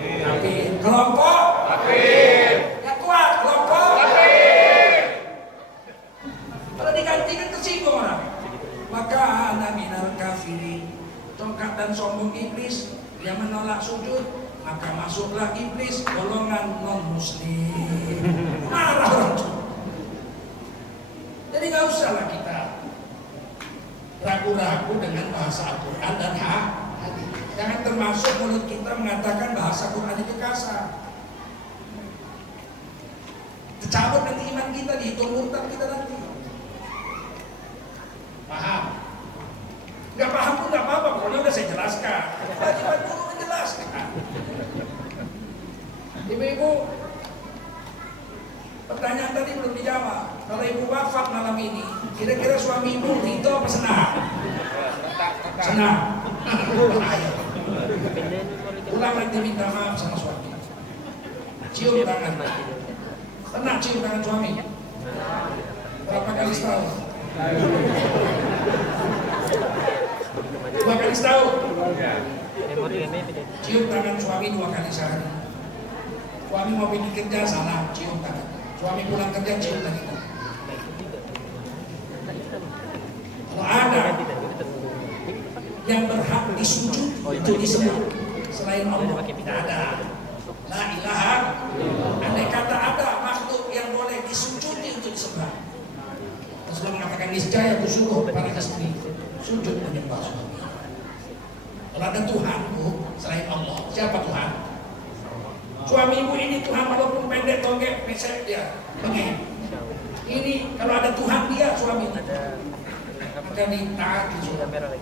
kafir. Kelompok kafir. Yang kuat kelompok kafir. Kalau digantikan tersinggung orang. Maka minal kafirin, tongkat dan sombong iblis, dia menolak sujud, maka masuklah iblis golongan non muslim. Marah orang tua. Jadi nggak usahlah kita ragu-ragu dengan bahasa Al-Quran dan hadis. Jangan termasuk mulut kita mengatakan bahasa Quran itu kasar. Tercabut nanti iman kita, dihitung murtad kita nanti. Paham? Nggak paham pun nggak apa-apa, pokoknya udah saya jelaskan. Kewajiban guru menjelaskan. Ibu-ibu, pertanyaan tadi belum dijawab. Kalau ibu wafat malam ini, kira-kira suami ibu ridho apa senang? Senang. Ayo. Pulang nanti minta maaf sama suami. Cium tangan. Pernah cium tangan suami? Berapa kali setahun? 2 kali setahun. Cium tangan suami 2 kali sehari. Suami mau pergi kerja sana, cium tangan. Suami pulang kerja, cium lagi. Kalau ada yang berhak disujud itu disebut selain Allah, tidak ada. La ilaha. Andai kata ada makhluk yang boleh disujudi untuk disembah, Rasulullah mengatakan niscaya aku suruh para istri sujud menyembah suami. Kalau ada Tuhanku selain Allah, siapa Tuhan? Suamimu ini Tuhan, walaupun pendek tongek pesek dia pengen. Ini kalau ada Tuhan dia suami, maka ditaati suami.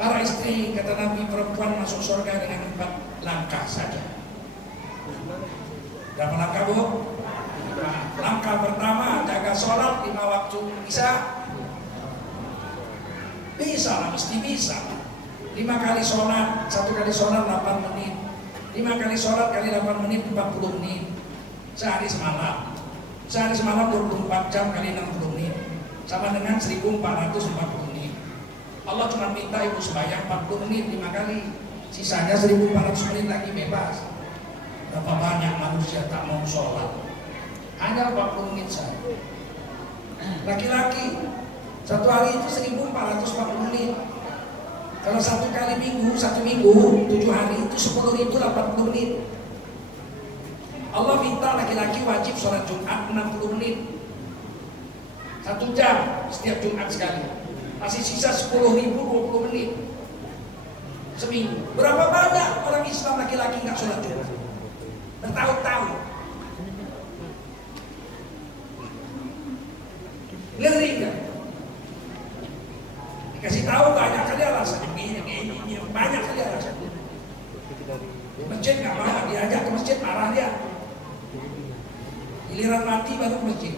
Para istri, kata Nabi, perempuan masuk surga dengan 4 langkah saja. Berapa langkah, Bu? Langkah pertama, jaga sholat 5 waktu. Bisa? Bisa lah, mesti bisa. 5 kali sholat, 1 kali sholat 8 menit. 5 kali sholat kali 8 menit 40 menit. Sehari semalam. Sehari semalam 24 jam kali 60 menit. Sama dengan 1440 menit. Allah cuma minta ibu sembahyang 40 menit 5 kali. Sisanya 1400 menit lagi bebas. Berapa banyak manusia tak mau sholat? Hanya 40 menit saja. Laki-laki 1 hari itu 1440 menit. Kalau 1 kali minggu, 1 minggu 7 hari itu 10.080 menit. Allah minta laki-laki wajib sholat Jumat 60 menit, 1 jam setiap Jumat sekali. Masih sisa 10.020 menit seminggu. Berapa banyak orang Islam laki-laki nggak sholat Jumat? Bertahun-tahun. Ngeri kan? Dikasih tahu banyak kali alasan, ini banyak kali alasan. Masjid nggak mau, diajak ke masjid marah dia. Giliran mati baru ke masjid.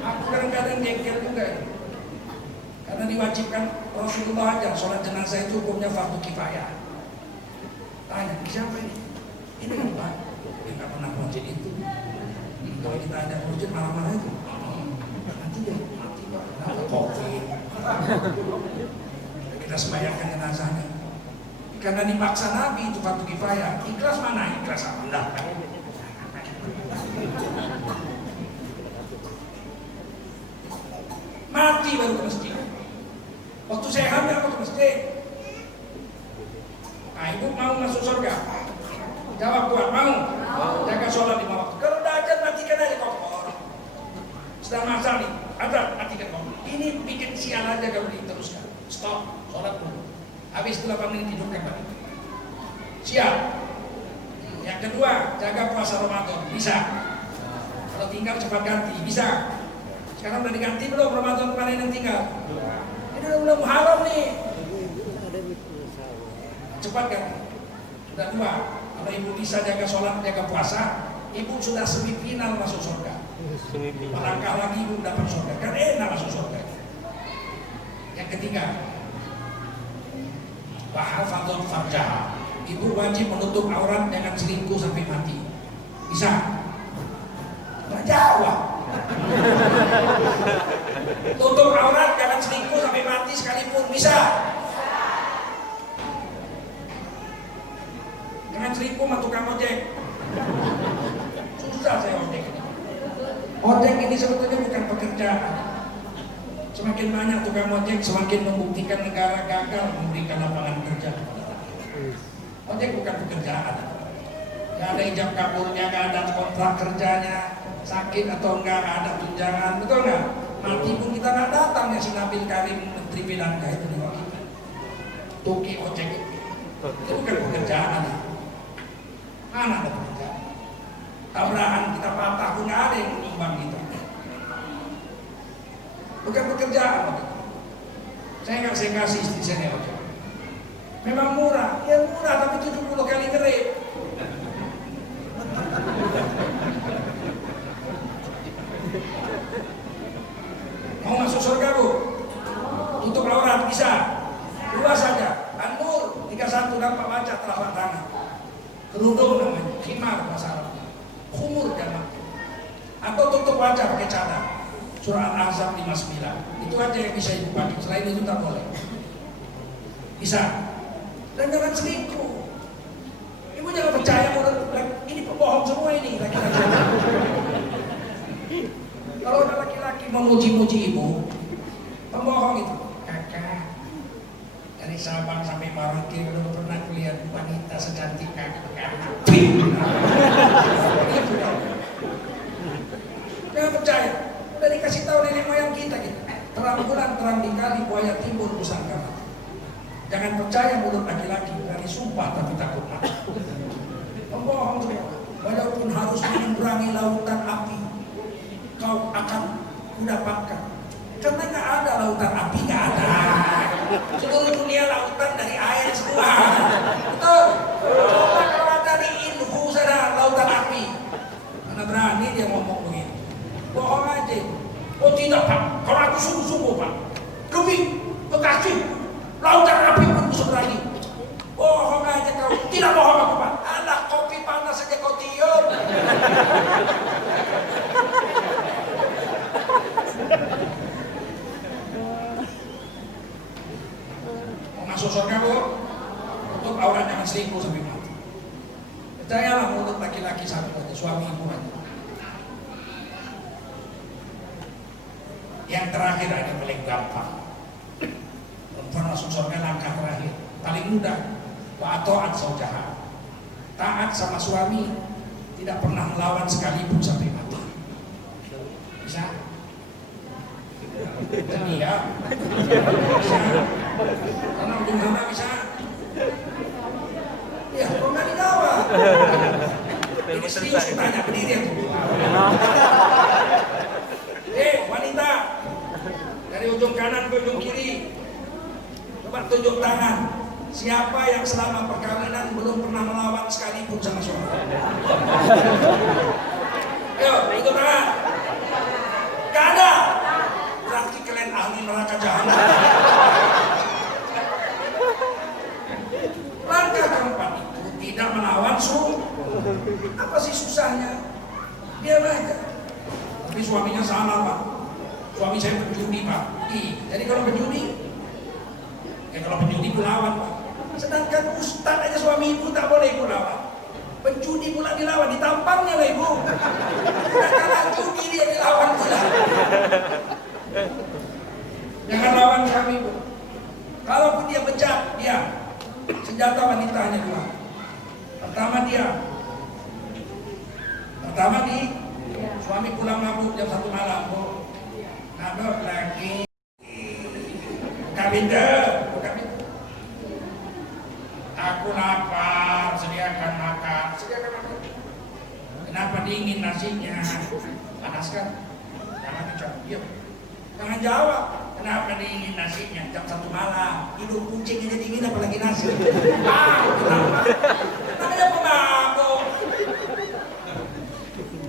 Aku kadang-kadang jengkel juga. Karena diwajibkan Rasulullah aja, sholat jenazah itu hukumnya fardu kifayah. Tanya, siapa ini? Ini kan Pak, dia nggak pernah masjid itu. Kalau kita ada masjid marah-marah itu. Nanti deh, mati Pak, kenapa COVID? Kita sembahyangkan jenazahnya. Karena dipaksa Nabi itu fardu kifayah. Ikhlas mana? Ikhlas apa? Enggak. Mati baru ke masjid. Waktu saya hamil aku ke masjid. Nah, ibu mau masuk surga? Jawab kuat, mau? Jaga sholat 5 waktu. Kalau udah ajar matikan aja kompor. Sedang masak nih, azan matikan kompor. Ini bikin sial aja kalau diteruskan. Stop, sholat dulu. Habis itu 8 menit hidupkan balik. Siap. Yang kedua, jaga puasa Ramadan. Bisa. Kalau tinggal cepat ganti, bisa. Sekarang udah diganti belum Ramadan kemarin yang tinggal? Ini udah Muharram nih. Cepat ganti. Sudah 2. Kalau ibu bisa jaga sholat, jaga puasa, ibu sudah semifinal masuk surga. Melangkah lagi ibu dapat surga. Kan enak masuk surga. Yang ketiga, bahafadul farjah. Ibu wajib menutup aurat dengan selingkuh sampai mati. Bisa? Nggak jawab. Tutup aurat jangan selingkuh sampai mati sekalipun. Bisa? Jangan selingkuh sama tukang ojek. Susah saya ojek ini. Ojek ini sebetulnya bukan pekerjaan. Semakin banyak tukang ojek, semakin membuktikan negara gagal memberikan lapangan kerja. Ojek bukan pekerjaan. Gak ada ijab kabulnya, gak ada kontrak kerjanya, sakit atau enggak, gak ada tunjangan, betul nggak? Mati pun kita nggak datang ya si Nabil Karim Menteri Belanda itu nih kita. Tuki ojek itu bukan pekerjaan. Mana ada pekerjaan? Tabrakan kita patah pun nggak ada yang menyumbang kita. Bukan pekerjaan. Saya nggak kasih istri saya ojek. Memang murah, ya murah tapi 70 kali ngerip. Mau masuk surga bu? Tutup aurat bisa? 2 saja. An-Nur 31 nampak baca telapak tangan. Kerudung namanya, khimar bahasa Arabnya. Khumur jamak. Atau tutup wajah pakai cadar. Surah Al-Ahzab 59. Itu aja yang bisa ibu pakai. Selain itu tak boleh. Bisa. Dan jangan selingkuh. Ibu jangan percaya ini pembohong semua ini laki-laki. Kalau ada laki-laki memuji-muji ibu, pembohong itu. Kakak, dari Sabang sampai Merauke belum pernah kulihat wanita secantik kakak. Jangan percaya. Udah dikasih tahu nenek moyang kita gitu. Terang bulan, terang dikali, buaya timbul pusaka. Jangan percaya mulut laki-laki, berani sumpah tapi takut mati. Pembohong semua. Walaupun harus menyeberangi lautan api, kau akan mendapatkan. Karena nggak ada lautan api, nggak ada. Seluruh dunia lautan dari air semua. Betul. Kalau ada di info sana lautan api, karena berani dia ngomong begitu. Bohong aja. Oh tidak Pak, kalau aku sungguh-sungguh Pak. Demi Bekasi, lautan api pun berani. Bohong aja kau. Tidak bohong aku Pak. Anak kopi panas saja kau tiup. Mau masuk surga bu? Untuk aurat jangan selingkuh sampai mati. Percayalah mulut laki-laki satu aja, suami ibu aja. Yang terakhir ada paling gampang. Perempuan masuk surga langkah terakhir, paling mudah. Wa ta'at zaujaha. Taat sama suami, tidak pernah melawan sekalipun sampai mati. Bisa? Jadi ya. Bisa. Karena ujung mana bisa? Ya, kok nggak dijawab? Ini serius tanya berdiri aku. Wanita dari ujung kanan ke ujung kiri, coba tunjuk tangan. Siapa yang selama perkawinan belum pernah melawan sekalipun sama suami? Ayo, tunjuk tangan. Gak ada. neraka jahanam. Langkah keempat itu tidak melawan apa sih susahnya? Diam aja. Tapi suaminya salah Pak. Suami saya penjudi Pak. Jadi kalau penjudi, kalau penjudi ibu lawan Pak. Sedangkan ustaz aja suami ibu tak boleh ibu lawan. Penjudi pula dilawan, ditampangnya lah ibu. Udah kalah judi dia dilawan pula. Jangan lawan kami ibu. Kalaupun dia bejat, dia senjata wanitanya dua. Pertama suami pulang mabuk jam 1 malam, Bu. Nabok lagi. Kabinda. Aku lapar, sediakan makan. Kenapa dingin nasinya? Panas kan? Jangan dijawab. Jangan jawab. Kenapa dingin nasinya? Jam 1 malam. Hidung kucing ini dingin apalagi nasi. Kenapa? Namanya pemabuk.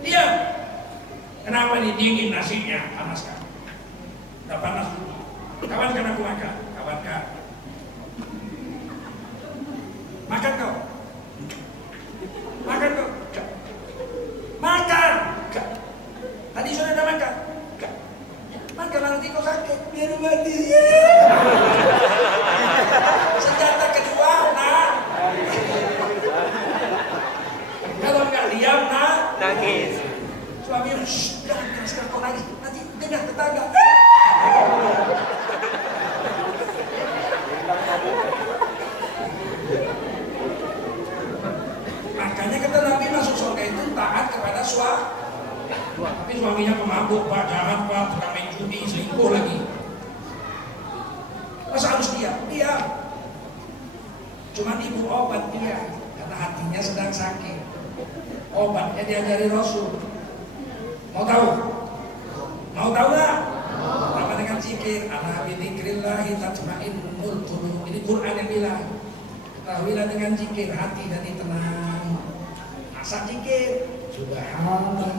Dia. Kenapa ini dingin nasinya? Panas kan? Udah panas. Kawankan aku makan. Kawankan. Makan kau. Makan kau. Makan. Tadi sudah ada makan. Makan nanti kau sakit. Biar mati. Senjata kedua, nah. Kalau nggak diam, nah. Nangis. Suami, jangan keras kau nangis. Nanti dengar tetangga. Makanya kata Nabi masuk surga itu taat kepada suami. Tapi suaminya pemabuk Pak, jahat Pak, tukang main judi, selingkuh lagi. Masa harus diam? Diam. Cuma ibu obat dia, karena hatinya sedang sakit. Obatnya diajari Rasul. Mau tahu? Mau tahu nggak? Pertama dengan zikir, ala bidzikrillahi tatma'innul qulub. Ini Quran yang bilang. Ketahuilah dengan zikir hati jadi tenang. Masa zikir? Subhanallah,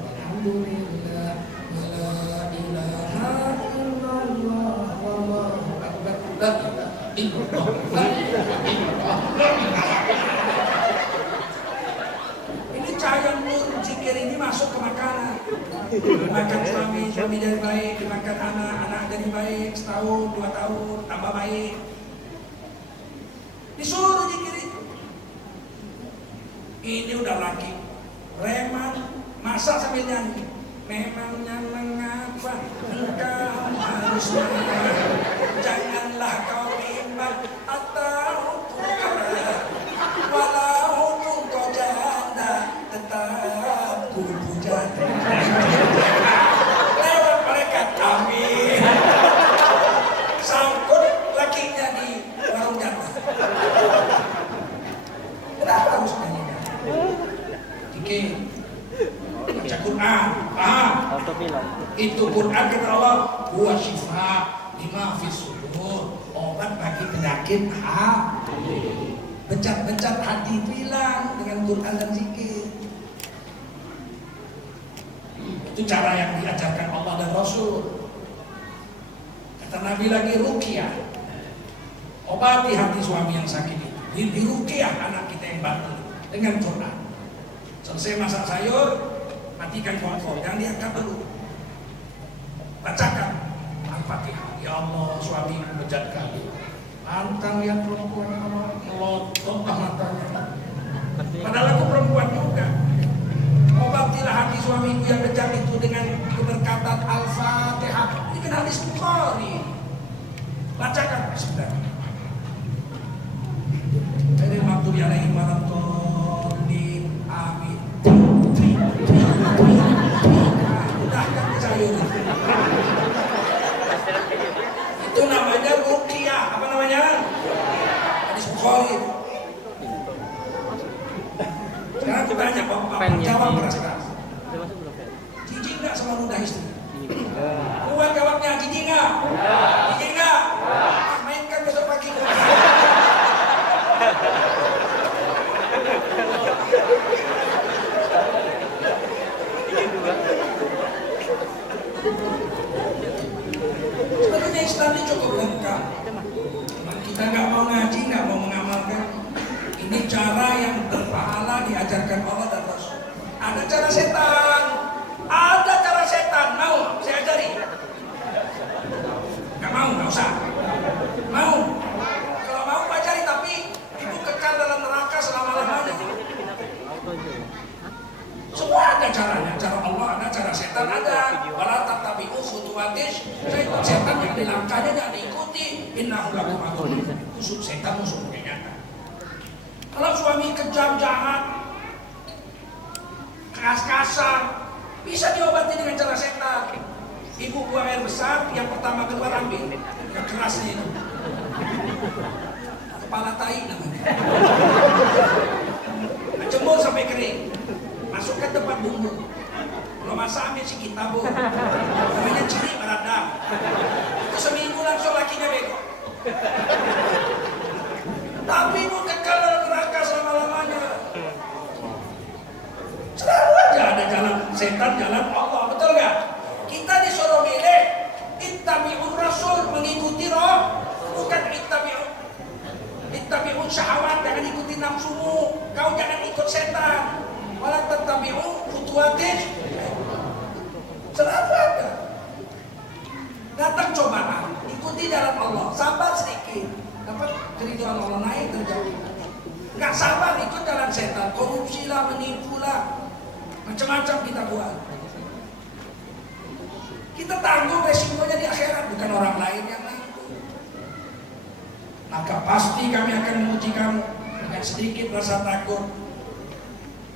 alhamdulillah, la ilaha illallah, wallahu akbar, la ilaha illallah. Ini cahaya nur zikir ini masuk ke makanan. Dimakan suami jadi baik, dimakan anak jadi baik, setahun, 2 tahun, tambah baik. Disuruh zikir itu. Ini udah laki reman, masak sambil nyanyi. Memangnya mengapa engkau harus menang? Janganlah kau bimbang atau putra, walaupun kau janda tetap ku puja. Lewat mereka amin. Sangkut lakinya di warung janda. Kenapa harus nyanyikan? Oke, baca Quran, paham? Itu Quran kata Allah, huwa syifa lima fis sudur, obat bagi penyakit hati. Becat-becat hati hilang dengan Quran dan zikir. Itu cara yang diajarkan Allah dan Rasul. Kata Nabi lagi ruqyah, obati hati suami yang sakit itu. Di ruqyah anak kita yang bantu dengan Quran. Selesai masak sayur, matikan kompor, jangan diangkat dulu. Bacakan Al-Fatihah. Ya Allah, suami bejat kali. Pantang lihat perempuan melotot matanya. Padahal aku perempuan juga. Obatilah hati suamiku yang bejat itu dengan keberkatan Al-Fatihah. Ini kan hadis Bukhari. Bacakan sebentar. Dari maghdubi alaihim waladhdallin. Amin. Udah kan sayur. Itu namanya ruqyah. Apa namanya? Hadis Bukhari. Sekarang aku tanya Bapak, jawab keras-keras. Jijik nggak sama ludah istri? Kuat jawabnya, jijik nggak? Jijik nggak? Mainkan besok pagi. Ini cara yang berpahala diajarkan Allah dan Rasul. Ada cara setan. Ada cara setan. Mau saya ajari? Gak mau, gak usah. Mau? Kalau mau ajari, tapi ibu kekal dalam neraka selama-lamanya. Semua ada caranya. Cara Allah ada, cara setan ada. Wala tattabi'u khutuwatis syaitan. Setan yang dilangkahnya jangan diikuti. Innahu lakum aduwwun. Musuh setan, musuh nyata. Kalau suami kejam, jahat, kasar, bisa diobati dengan cara setan. Ibu buang air besar, yang pertama keluar ambil, yang kerasnya itu, kepala tai namanya. Jemur sampai kering, masukkan tempat bumbu. Kalau masak ambil si kita bu, namanya ciri meradang. Itu seminggu langsung lakinya bego. Tapi ibu kekal dalam neraka selama-lamanya. Selalu aja ada jalan setan, jalan Allah, betul gak? Kita disuruh milih ittabi'ur rasul, mengikuti roh, bukan ittabi'un syahwat, jangan ikuti nafsumu. Kau jangan ikut setan. Wala tattabi'u khutuwatis. Selalu ada. Datang cobaan, ikuti jalan Allah, sabar sedikit, dapat keridhaan Allah, naik terjadi. Gak sabar ikut jalan setan, korupsi lah, menipu lah, macam-macam kita buat. Kita tanggung resikonya di akhirat, bukan orang lain yang nanggung. Maka pasti kami akan menguji kamu dengan sedikit rasa takut,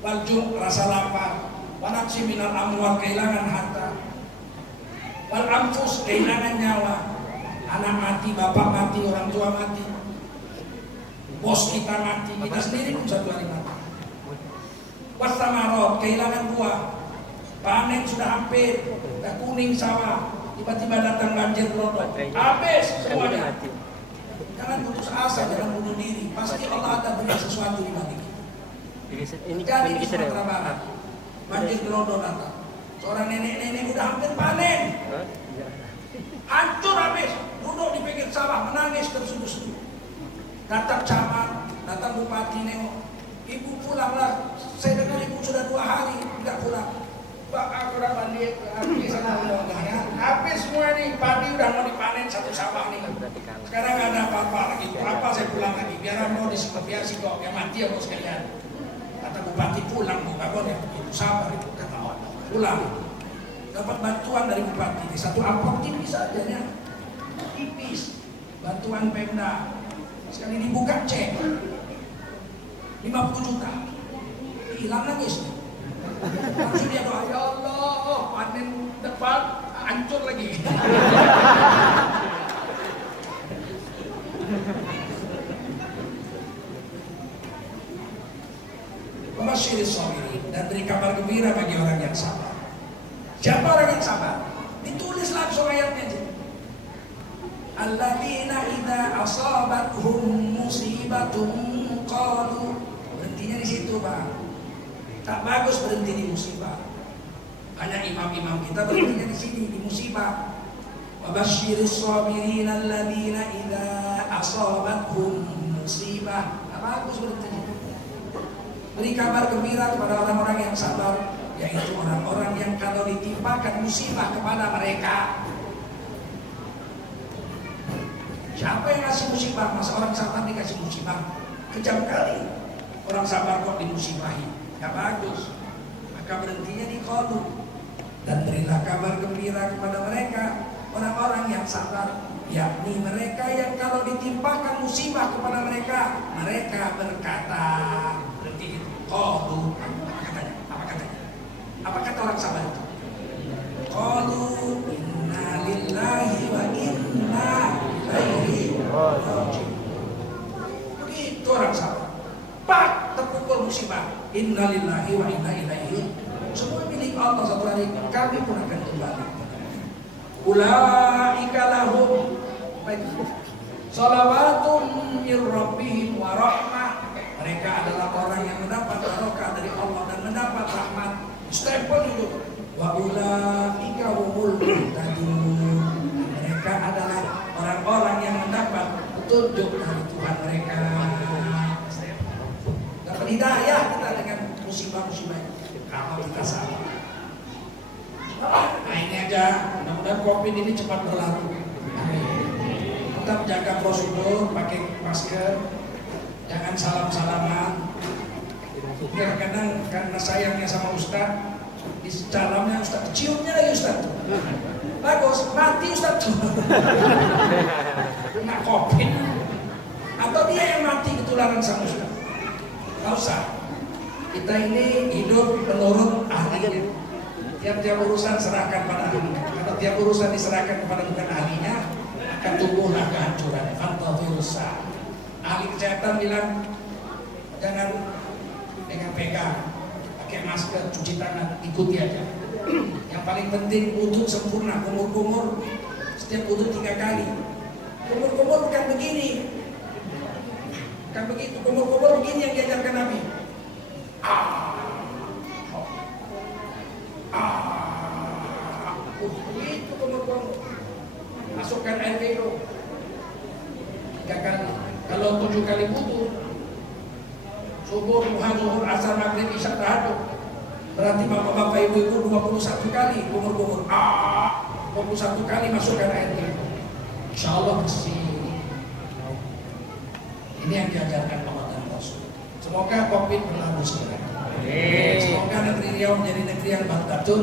waljum, rasa lapar, wanaksi minal amwal, kehilangan harta, wal anfus, kehilangan nyawa, anak mati, bapak mati, orang tua mati, bos kita mati, kita sendiri pun satu hari mati. Wastamarot, kehilangan buah, panen sudah hampir, udah kuning sawah, tiba-tiba datang banjir rodok, habis semuanya. Jangan putus asa, jangan bunuh diri, pasti Allah ada beri sesuatu di balik kita. Jadi di Sumatera Barat, banjir rodok datang, seorang nenek-nenek udah hampir panen, hancur habis, duduk di pinggir sawah, menangis terseduh-seduh. Datang camat, datang bupati nengok, ibu pulanglah, saya dengar ibu sudah 2 hari tidak pulang. Pak, aku udah mandi, habis semua nih, padi udah mau dipanen satu sawah nih. Sekarang gak ada apa-apa lagi, apa saya pulang lagi, biar mau biar si kok, yang mati aku sekalian. Kata bupati pulang, bukan boleh, itu sabar itu, kata Allah, pulang. Dapat bantuan dari bupati, satu amplop tipis aja nya, tipis, bantuan Pemda. Sekali dibuka cek 50 juta, hilang nangis. Langsung dia doa, ya Allah, panen depan hancur lagi. Wabasyiris shabirin, dan beri kabar gembira bagi orang yang sabar. Siapa orang yang sabar? Ditulis langsung ayatnya aja. Alladzina idza asabathum musibatun qalu. Berhentinya di situ, Pak. Tak bagus berhenti di musibah. Hanya imam-imam kita berhentinya di sini, di musibah. Wabasyiris shabirin alladzina idza asabathum musibah. Tak bagus berhenti. Beri kabar gembira kepada orang-orang yang sabar, yaitu orang-orang yang kalau ditimpakan musibah kepada mereka. Siapa yang ngasih musibah? Masa orang sabar dikasih musibah? Kejam kali. Orang sabar kok dimusibahi. Gak bagus. Maka berhentinya di qalu. Dan berilah kabar gembira kepada mereka, orang-orang yang sabar, yakni mereka yang kalau ditimpakan musibah kepada mereka, mereka berkata, berhenti itu. Qalu. Apa katanya? Apa katanya? Apa kata orang sabar itu? Qalu inna lillahi wa inna ilaihi raji'un. Begitu orang sabar. Pak, terpukul musibah. Innalillahi wa inna ilaihi. Semua milik Allah, satu hari kami pun akan kembali. Ulaika lahum salawatun min rabbihim wa rahmah. Mereka adalah orang yang mendapat barokah dari Allah dan mendapat rahmat. Stempel itu. Wa ulaika humul muhtadun. Mereka adalah orang-orang yang mendapat petunjuk dari Tuhan mereka. hidayah kita dengan musibah-musibah ini. Kalau kita salah. Nah ini aja, mudah-mudahan COVID ini cepat berlalu. Tetap jaga prosedur, pakai masker, jangan salam-salaman. Kadang-kadang karena sayangnya sama Ustaz, di dalamnya Ustaz, ciumnya ya Ustaz. Bagus, mati Ustaz. Kena COVID. Atau dia yang mati ketularan sama Ustaz. Gak usah. Kita ini hidup menurut ahlinya. Tiap-tiap urusan serahkan pada ahlinya. Kalau tiap urusan diserahkan kepada bukan ahlinya, akan tumbuhlah kehancuran. Fantafirusah. Ahli kesehatan bilang jangan pegang, pakai masker, cuci tangan, ikuti aja. Yang paling penting wudhu sempurna, kumur-kumur setiap wudhu 3 kali. Kumur-kumur bukan begini, bukan begitu. Kumur-kumur begini yang diajarkan Nabi. Begitu kumur-kumur. Masukkan air minum 3 kali. Kalau 7 kali wudhu, subuh, duha, zuhur, asar, maghrib, isya, tahajud. Berarti bapak-bapak, ibu-ibu 21 kali kumur-kumur. 21 kali masukkan air minum. Insya Allah bersih. Ini yang diajarkan Allah dan Rasul. Semoga COVID berlalu segera. Semoga negeri Riau menjadi negeri yang baktatun.